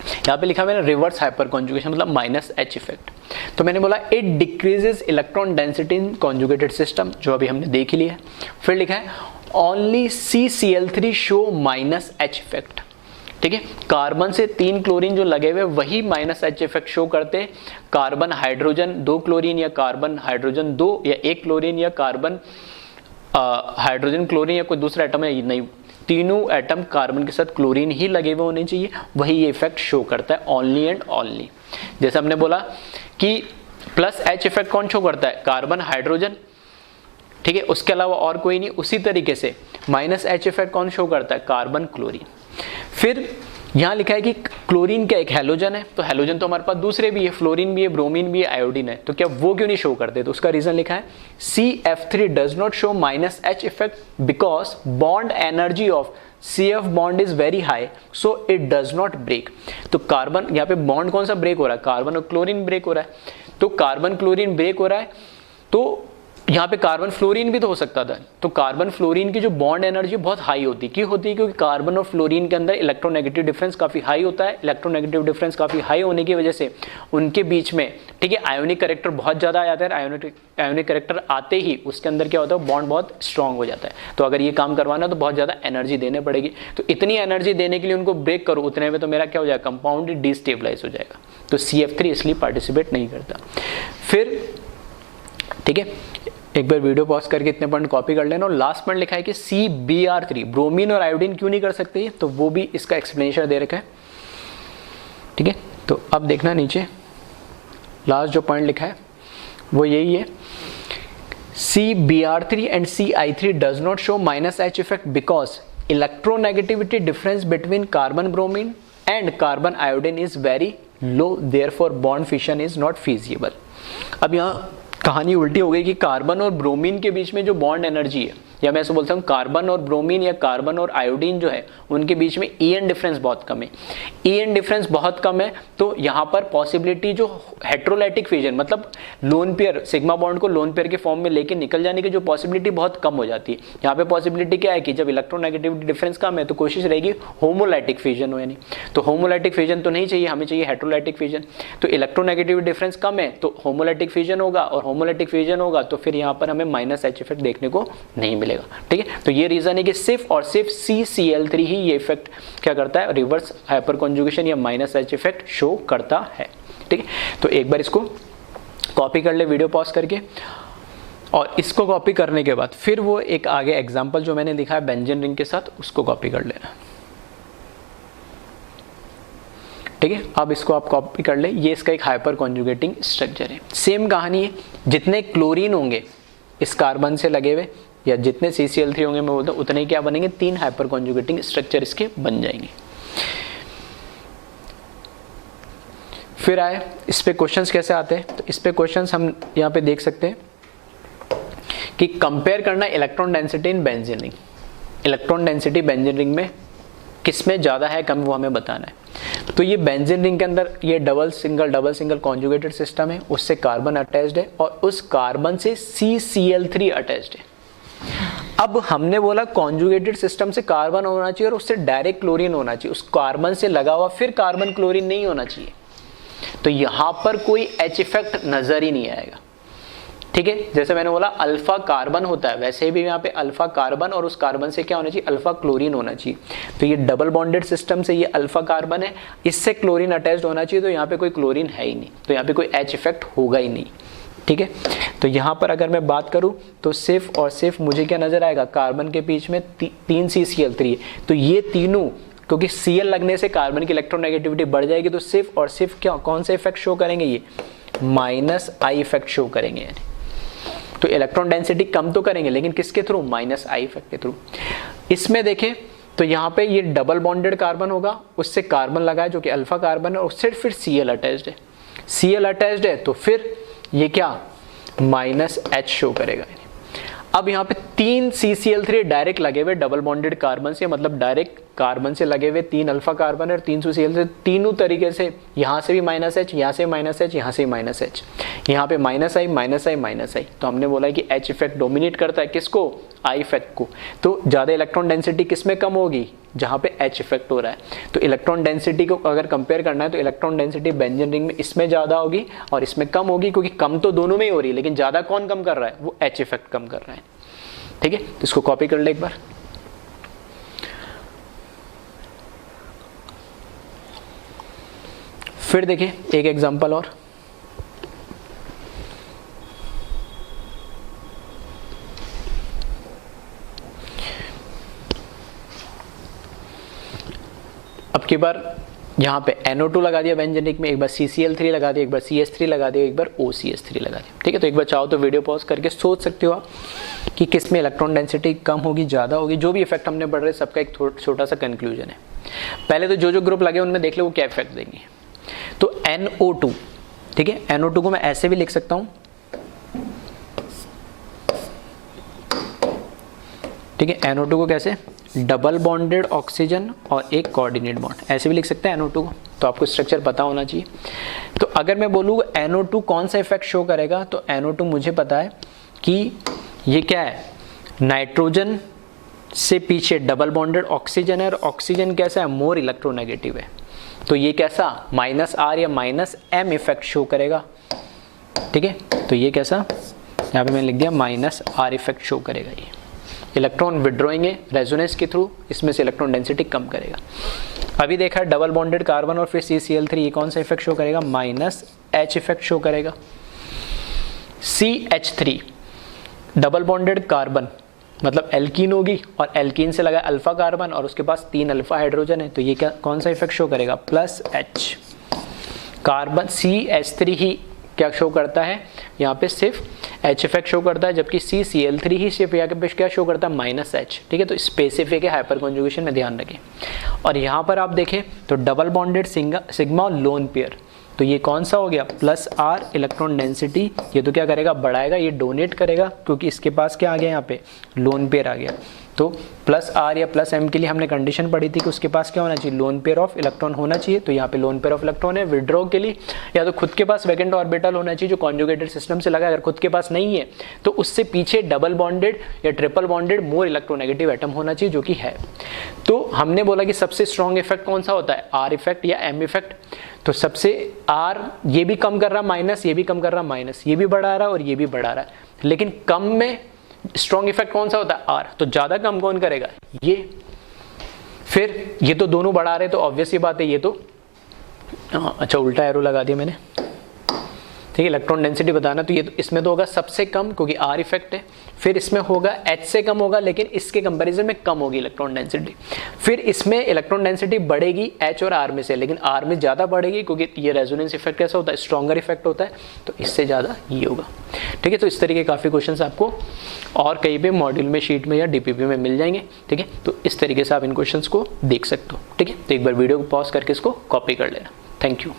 यहाँ पे लिखा मैंने रिवर्स हाइपर कॉन्जुगेशन मतलब माइनस एच इफेक्ट। तो मैंने बोला it decreases electron density in conjugated system, जो अभी हमने देख ही लिया है। फिर लिखा है only CCl3 show minus H effect. ठीक है, कार्बन से 3 क्लोरीन जो लगे हुए वही माइनस एच इफेक्ट शो करते हैं। कार्बन हाइड्रोजन 2 क्लोरीन या कार्बन हाइड्रोजन 2 या 1 क्लोरीन या कार्बन हाइड्रोजन क्लोरीन या कोई दूसरा एटम है नहीं, तीनों एटम कार्बन के साथ क्लोरीन ही लगे हुए होने चाहिए, वही ये इफेक्ट शो करता है ओनली एंड ओनली। जैसे हमने बोला कि प्लस एच इफेक्ट कौन शो करता है? Carbon hydrogen. ठीक है, उसके अलावा और कोई नहीं। उसी तरीके से माइनस एच इफेक्ट कौन शो करता है? Carbon chlorine. फिर यहाँ लिखा है कि क्लोरीन का एक हैलोजन है, तो हैलोजन तो हमारे पास दूसरे भी है, फ्लोरीन भी है, ब्रोमीन भी है, आयोडीन है, तो क्या वो क्यों नहीं शो करते? तो उसका रीजन लिखा है CF3 does not show minus H effect because bond energy of CF bond is very high so it does not break. तो कार्बन, यहाँ पे बॉन्ड कौन सा ब्रेक हो रहा है? कार्बन और क्लोरीन ब्रेक हो रहा है। तो कार्बन क्लोरीन ब्रेक हो रहा है, तो यहाँ पे कार्बन फ्लोरीन भी तो हो सकता था। तो कार्बन फ्लोरीन की जो बॉन्ड एनर्जी बहुत हाई होती है। क्यों होती है? क्योंकि कार्बन और फ्लोरीन के अंदर इलेक्ट्रोनेगेटिव डिफरेंस काफी हाई होता है। इलेक्ट्रोनेगेटिव डिफरेंस काफी हाई होने की वजह से उनके बीच में, ठीक है, आयोनिक कैरेक्टर बहुत ज्यादा आ जाता है। आयोनिक कैरेक्टर आते ही उसके अंदर क्या होता है? बॉन्ड बहुत स्ट्रांग हो जाता है। तो अगर ये काम करवाना तो बहुत ज्यादा एनर्जी देने पड़ेगी। तो इतनी एनर्जी देने के लिए उनको ब्रेक करो, उतने में तो मेरा क्या हो जाएगा? कंपाउंड डिस्टेबलाइज हो जाएगा। तो CF3 इसलिए पार्टिसिपेट नहीं करता। फिर ठीक है, एक बार वीडियो पॉज करके इतने पॉइंट कॉपी कर लेना। और लास्ट पॉइंट लिखा है कि CBr3 ब्रोमीन और आयोडीन क्यों नहीं कर सकते ये, तो वो भी इसका एक्सप्लेनेशन दे रखा है। ठीक है, तो अब देखना नीचे लास्ट जो पॉइंट लिखा है वो यही है, CBr3 and CI3 does not show minus H effect because electronegativity difference between carbon bromine and carbon iodine is very low, therefore bond fission is not feasible। अब यहाँ कहानी उल्टी हो गई कि कार्बन और ब्रोमीन के बीच में जो बॉन्ड एनर्जी है, या मैं ऐसा बोलता हूँ कार्बन और ब्रोमीन या कार्बन और आयोडीन जो है उनके बीच में EN डिफरेंस बहुत कम है। EN डिफरेंस बहुत कम है, तो यहाँ पर पॉसिबिलिटी जो हेट्रोलाइटिक फ्यूजन मतलब लोन पेयर, सिग्मा बॉन्ड को लोन पेयर के फॉर्म में लेके निकल जाने की जो पॉसिबिलिटी बहुत कम हो जाती है। यहाँ पे पॉसिबिलिटी क्या है कि जब इलेक्ट्रोनेगेटिविटी डिफरेंस कम है तो कोशिश रहेगी होमोलाइटिक फ्यूजन हो, यानी तो होमोलाइटिक फ्यूजन तो नहीं चाहिए, हमें चाहिए हेट्रोलाइटिक फ्यूजन। तो इलेक्ट्रोनेगेटिविटी डिफरेंस कम है तो होमोलाइटिक फ्यूजन होगा, और होमोलाइटिक फ्यूजन होगा तो फिर यहाँ पर हमें माइनस एच इफेक्ट देखने को नहीं मिलेगा। ठीक है, तो ये रीजन है कि सिर्फ और सिर्फ CCl3 ही ये इफेक्ट क्या करता है? रिवर्स हाइपर कॉन्जुगेशन या माइनस एच इफेक्ट शो करता है। ठीक है, तो एक बार इसको कॉपी कर ले वीडियो पॉज करके, और इसको कॉपी करने के बाद फिर वो एक आगे एग्जांपल जो मैंने दिखा है बेंजीन रिंग के साथ, उसको कॉपी कर लेना। ठीक है, अब इसको आप कॉपी कर ले, ये इसका एक हाइपर कॉन्जुगेटिंग स्ट्रक्चर है। सेम कहानी है, जितने क्लोरीन होंगे इस कार्बन से लगे हुए या जितने CCl3 होंगे, मैं बोलता हूँ उतने क्या बनेंगे? 3 हाइपर कॉन्जुगेटिंग स्ट्रक्चर इसके बन जाएंगे। फिर आए इस पे क्वेश्चंस कैसे आते हैं, तो इस पे क्वेश्चंस हम यहाँ पे देख सकते हैं कि कंपेयर करना electron density in benzene ring. Electron density benzene ring में किसमें ज़्यादा है कम, वो हमें बताना है। तो ये बेंजीन रिंग के अंदर ये डबल सिंगल कॉन्जुगेटेड सिस्टम है, उससे कार्बन अटैच्ड है और उस कार्बन से CCl3 अटैच्ड है। अब हमने बोला कॉन्जुगेटेड सिस्टम से कार्बन होना चाहिए और उससे डायरेक्ट क्लोरीन होना चाहिए, उस कार्बन से लगा हुआ फिर कार्बन क्लोरीन नहीं होना चाहिए। तो यहां पर कोई H इफेक्ट नजर ही नहीं आएगा। ठीक है, जैसे मैंने बोला अल्फा कार्बन होता है, वैसे भी यहाँ पे अल्फा कार्बन और उस कार्बन से क्या होना चाहिए? अल्फा क्लोरीन होना चाहिए। तो ये डबल बॉन्डेड सिस्टम से ये अल्फा कार्बन है, इससे क्लोरीन अटैच्ड होना चाहिए, तो यहाँ पे कोई क्लोरीन है ही नहीं, तो यहाँ पे कोई H इफेक्ट होगा ही नहीं। ठीक है, तो यहाँ पर अगर मैं बात करूँ तो सिर्फ और सिर्फ मुझे क्या नजर आएगा? कार्बन के बीच में 3 CCl3 है, तो ये तीनों, क्योंकि Cl लगने से कार्बन की इलेक्ट्रोनेगेटिविटी बढ़ जाएगी, तो सिर्फ और सिर्फ क्या कौन से इफेक्ट शो करेंगे? ये माइनस I इफेक्ट शो करेंगे। यानी तो इलेक्ट्रॉन डेंसिटी कम तो करेंगे, लेकिन किसके थ्रू? माइनस I इफेक्ट के थ्रू। इसमें देखें तो यहाँ पे ये डबल बॉन्डेड कार्बन होगा, उससे कार्बन लगा है जो कि अल्फा कार्बन है, और उससे फिर Cl अटैच्ड है। Cl अटैच्ड है तो फिर ये क्या? माइनस H शो करेगा। अब यहाँ पे 3 CCl3 डायरेक्ट लगे हुए डबल बॉन्डेड कार्बन से, मतलब डायरेक्ट कार्बन से लगे हुए 3 अल्फा कार्बन और 3 CCl3, तीनों तरीके से, यहाँ से भी -H, यहाँ से -H, यहाँ से -H, यहाँ पे -I, तो हमने बोला कि H इफेक्ट डोमिनेट करता है किसको, I इफेक्ट को। तो ज़्यादा इलेक्ट्रॉन डेंसिटी किस में कम होगी, जहाँ पे H इफेक्ट हो रहा है। तो इलेक्ट्रॉन डेंसिटी को अगर कंपेयर करना है तो इलेक्ट्रॉन डेंसिटी बेंजीन रिंग में इसमें ज़्यादा होगी और इसमें कम होगी, क्योंकि कम तो दोनों में ही हो रही है, लेकिन ज़्यादा कौन कम कर रहा है, वो H इफेक्ट कम कर रहा है। ठीक है, तो इसको कॉपी कर ले एक बार। फिर देखिए एक एग्जांपल और, अब की बार यहाँ पे NO2 लगा दिया बेंजीन में, एक बार CCl3 लगा दिया, एक बार CS3 लगा दिया, एक बार OCS3 लगा दिया। ठीक है, तो एक बार चाहो तो वीडियो पॉज करके सोच सकते हो आप कि किस में इलेक्ट्रॉन डेंसिटी कम होगी, ज़्यादा होगी। जो भी इफेक्ट हमने पढ़ रहे सबका एक छोटा सा कंक्लूजन है। पहले तो जो ग्रुप लगे उनमें देख लो वो क्या इफेक्ट देंगे। तो NO2, ठीक है, NO2 को मैं ऐसे भी लिख सकता हूँ, ठीक है, NO2 को कैसे, डबल बॉन्डेड ऑक्सीजन और एक कोऑर्डिनेट बॉन्ड, ऐसे भी लिख सकते हैं NO2 को। तो आपको स्ट्रक्चर पता होना चाहिए। तो अगर मैं बोलूँ NO2 कौन सा इफेक्ट शो करेगा, तो NO2 मुझे पता है कि ये क्या है, नाइट्रोजन से पीछे डबल बॉन्डेड ऑक्सीजन है, और ऑक्सीजन कैसा है, मोर इलेक्ट्रोनेगेटिव है। तो ये कैसा -R या -M इफेक्ट शो करेगा। ठीक है, तो ये कैसा, यहाँ पे मैंने लिख दिया -R इफेक्ट शो करेगा। ये इलेक्ट्रॉन विड्रॉइंग है रेजोनेंस के थ्रू, इसमें से इलेक्ट्रॉन डेंसिटी कम करेगा। अभी देखा डबल बॉन्डेड कार्बन और फिर CCl3, ये कौन सा इफेक्ट शो करेगा, -H इफेक्ट शो करेगा। CH3 डबल बॉन्डेड कार्बन, मतलब एल्कीन होगी और एल्कीन से लगा अल्फा कार्बन और उसके पास 3 अल्फा हाइड्रोजन है, तो ये क्या कौन सा इफेक्ट शो करेगा, +H। कार्बन CH3 ही क्या शो करता है, यहाँ पे सिर्फ H इफेक्ट शो करता है, जबकि CCl3 ही सिर्फ यहाँ पे क्या शो करता है, -H। ठीक है, तो स्पेसिफिक है हाइपर कॉन्जुगेशन में, ध्यान रखें। और यहाँ पर आप देखें तो double bonded sigma lone pair, तो ये कौन सा हो गया, +R इलेक्ट्रॉन डेंसिटी, ये तो क्या करेगा, बढ़ाएगा, ये डोनेट करेगा, क्योंकि इसके पास क्या आ गया, यहाँ पे लोन पेयर आ गया। तो +R या +M के लिए हमने कंडीशन पढ़ी थी कि उसके पास क्या होना चाहिए, लोन पेयर ऑफ इलेक्ट्रॉन होना चाहिए। तो यहाँ पे लोन पेयर ऑफ इलेक्ट्रॉन है। विड्रॉ के लिए या तो खुद के पास वैकेंट ऑर्बिटल होना चाहिए जो कॉन्जुगेटेड सिस्टम से लगा, अगर खुद के पास नहीं है तो उससे पीछे डबल बॉन्डेड या triple bonded more electronegative atom होना चाहिए, जो कि है। तो हमने बोला कि सबसे स्ट्रॉन्ग इफेक्ट कौन सा होता है, R इफेक्ट या M इफेक्ट। तो सबसे R ये भी कम कर रहा माइनस, ये भी कम कर रहा माइनस, ये भी बढ़ा रहा और ये भी बढ़ा रहा है, लेकिन कम में स्ट्रॉन्ग इफेक्ट कौन सा होता है, R। तो ज्यादा कम कौन करेगा, ये। फिर ये तो दोनों बढ़ा रहे, तो ऑब्वियस ही बात है ये तो अच्छा उल्टा एरो लगा दिया मैंने, ठीक है। इलेक्ट्रॉन डेंसिटी बताना, तो ये तो इसमें तो होगा सबसे कम क्योंकि R इफेक्ट है। फिर इसमें होगा H से कम होगा, लेकिन इसके कंपैरिजन में कम होगी इलेक्ट्रॉन डेंसिटी। फिर इसमें इलेक्ट्रॉन डेंसिटी बढ़ेगी H और R में से, लेकिन R में ज़्यादा बढ़ेगी क्योंकि ये रेजोनेंस इफेक्ट कैसा होता है, स्ट्रॉन्गर इफेक्ट होता है, तो इससे ज़्यादा ये होगा। ठीक है, तो इस तरीके काफ़ी क्वेश्चन आपको और कहीं भी मॉड्यूल में, शीट में या DPP में मिल जाएंगे। ठीक है, तो इस तरीके से आप इन क्वेश्चन को देख सकते हो। ठीक है, तो एक बार वीडियो को पॉज करके इसको कॉपी कर लेना। Thank you.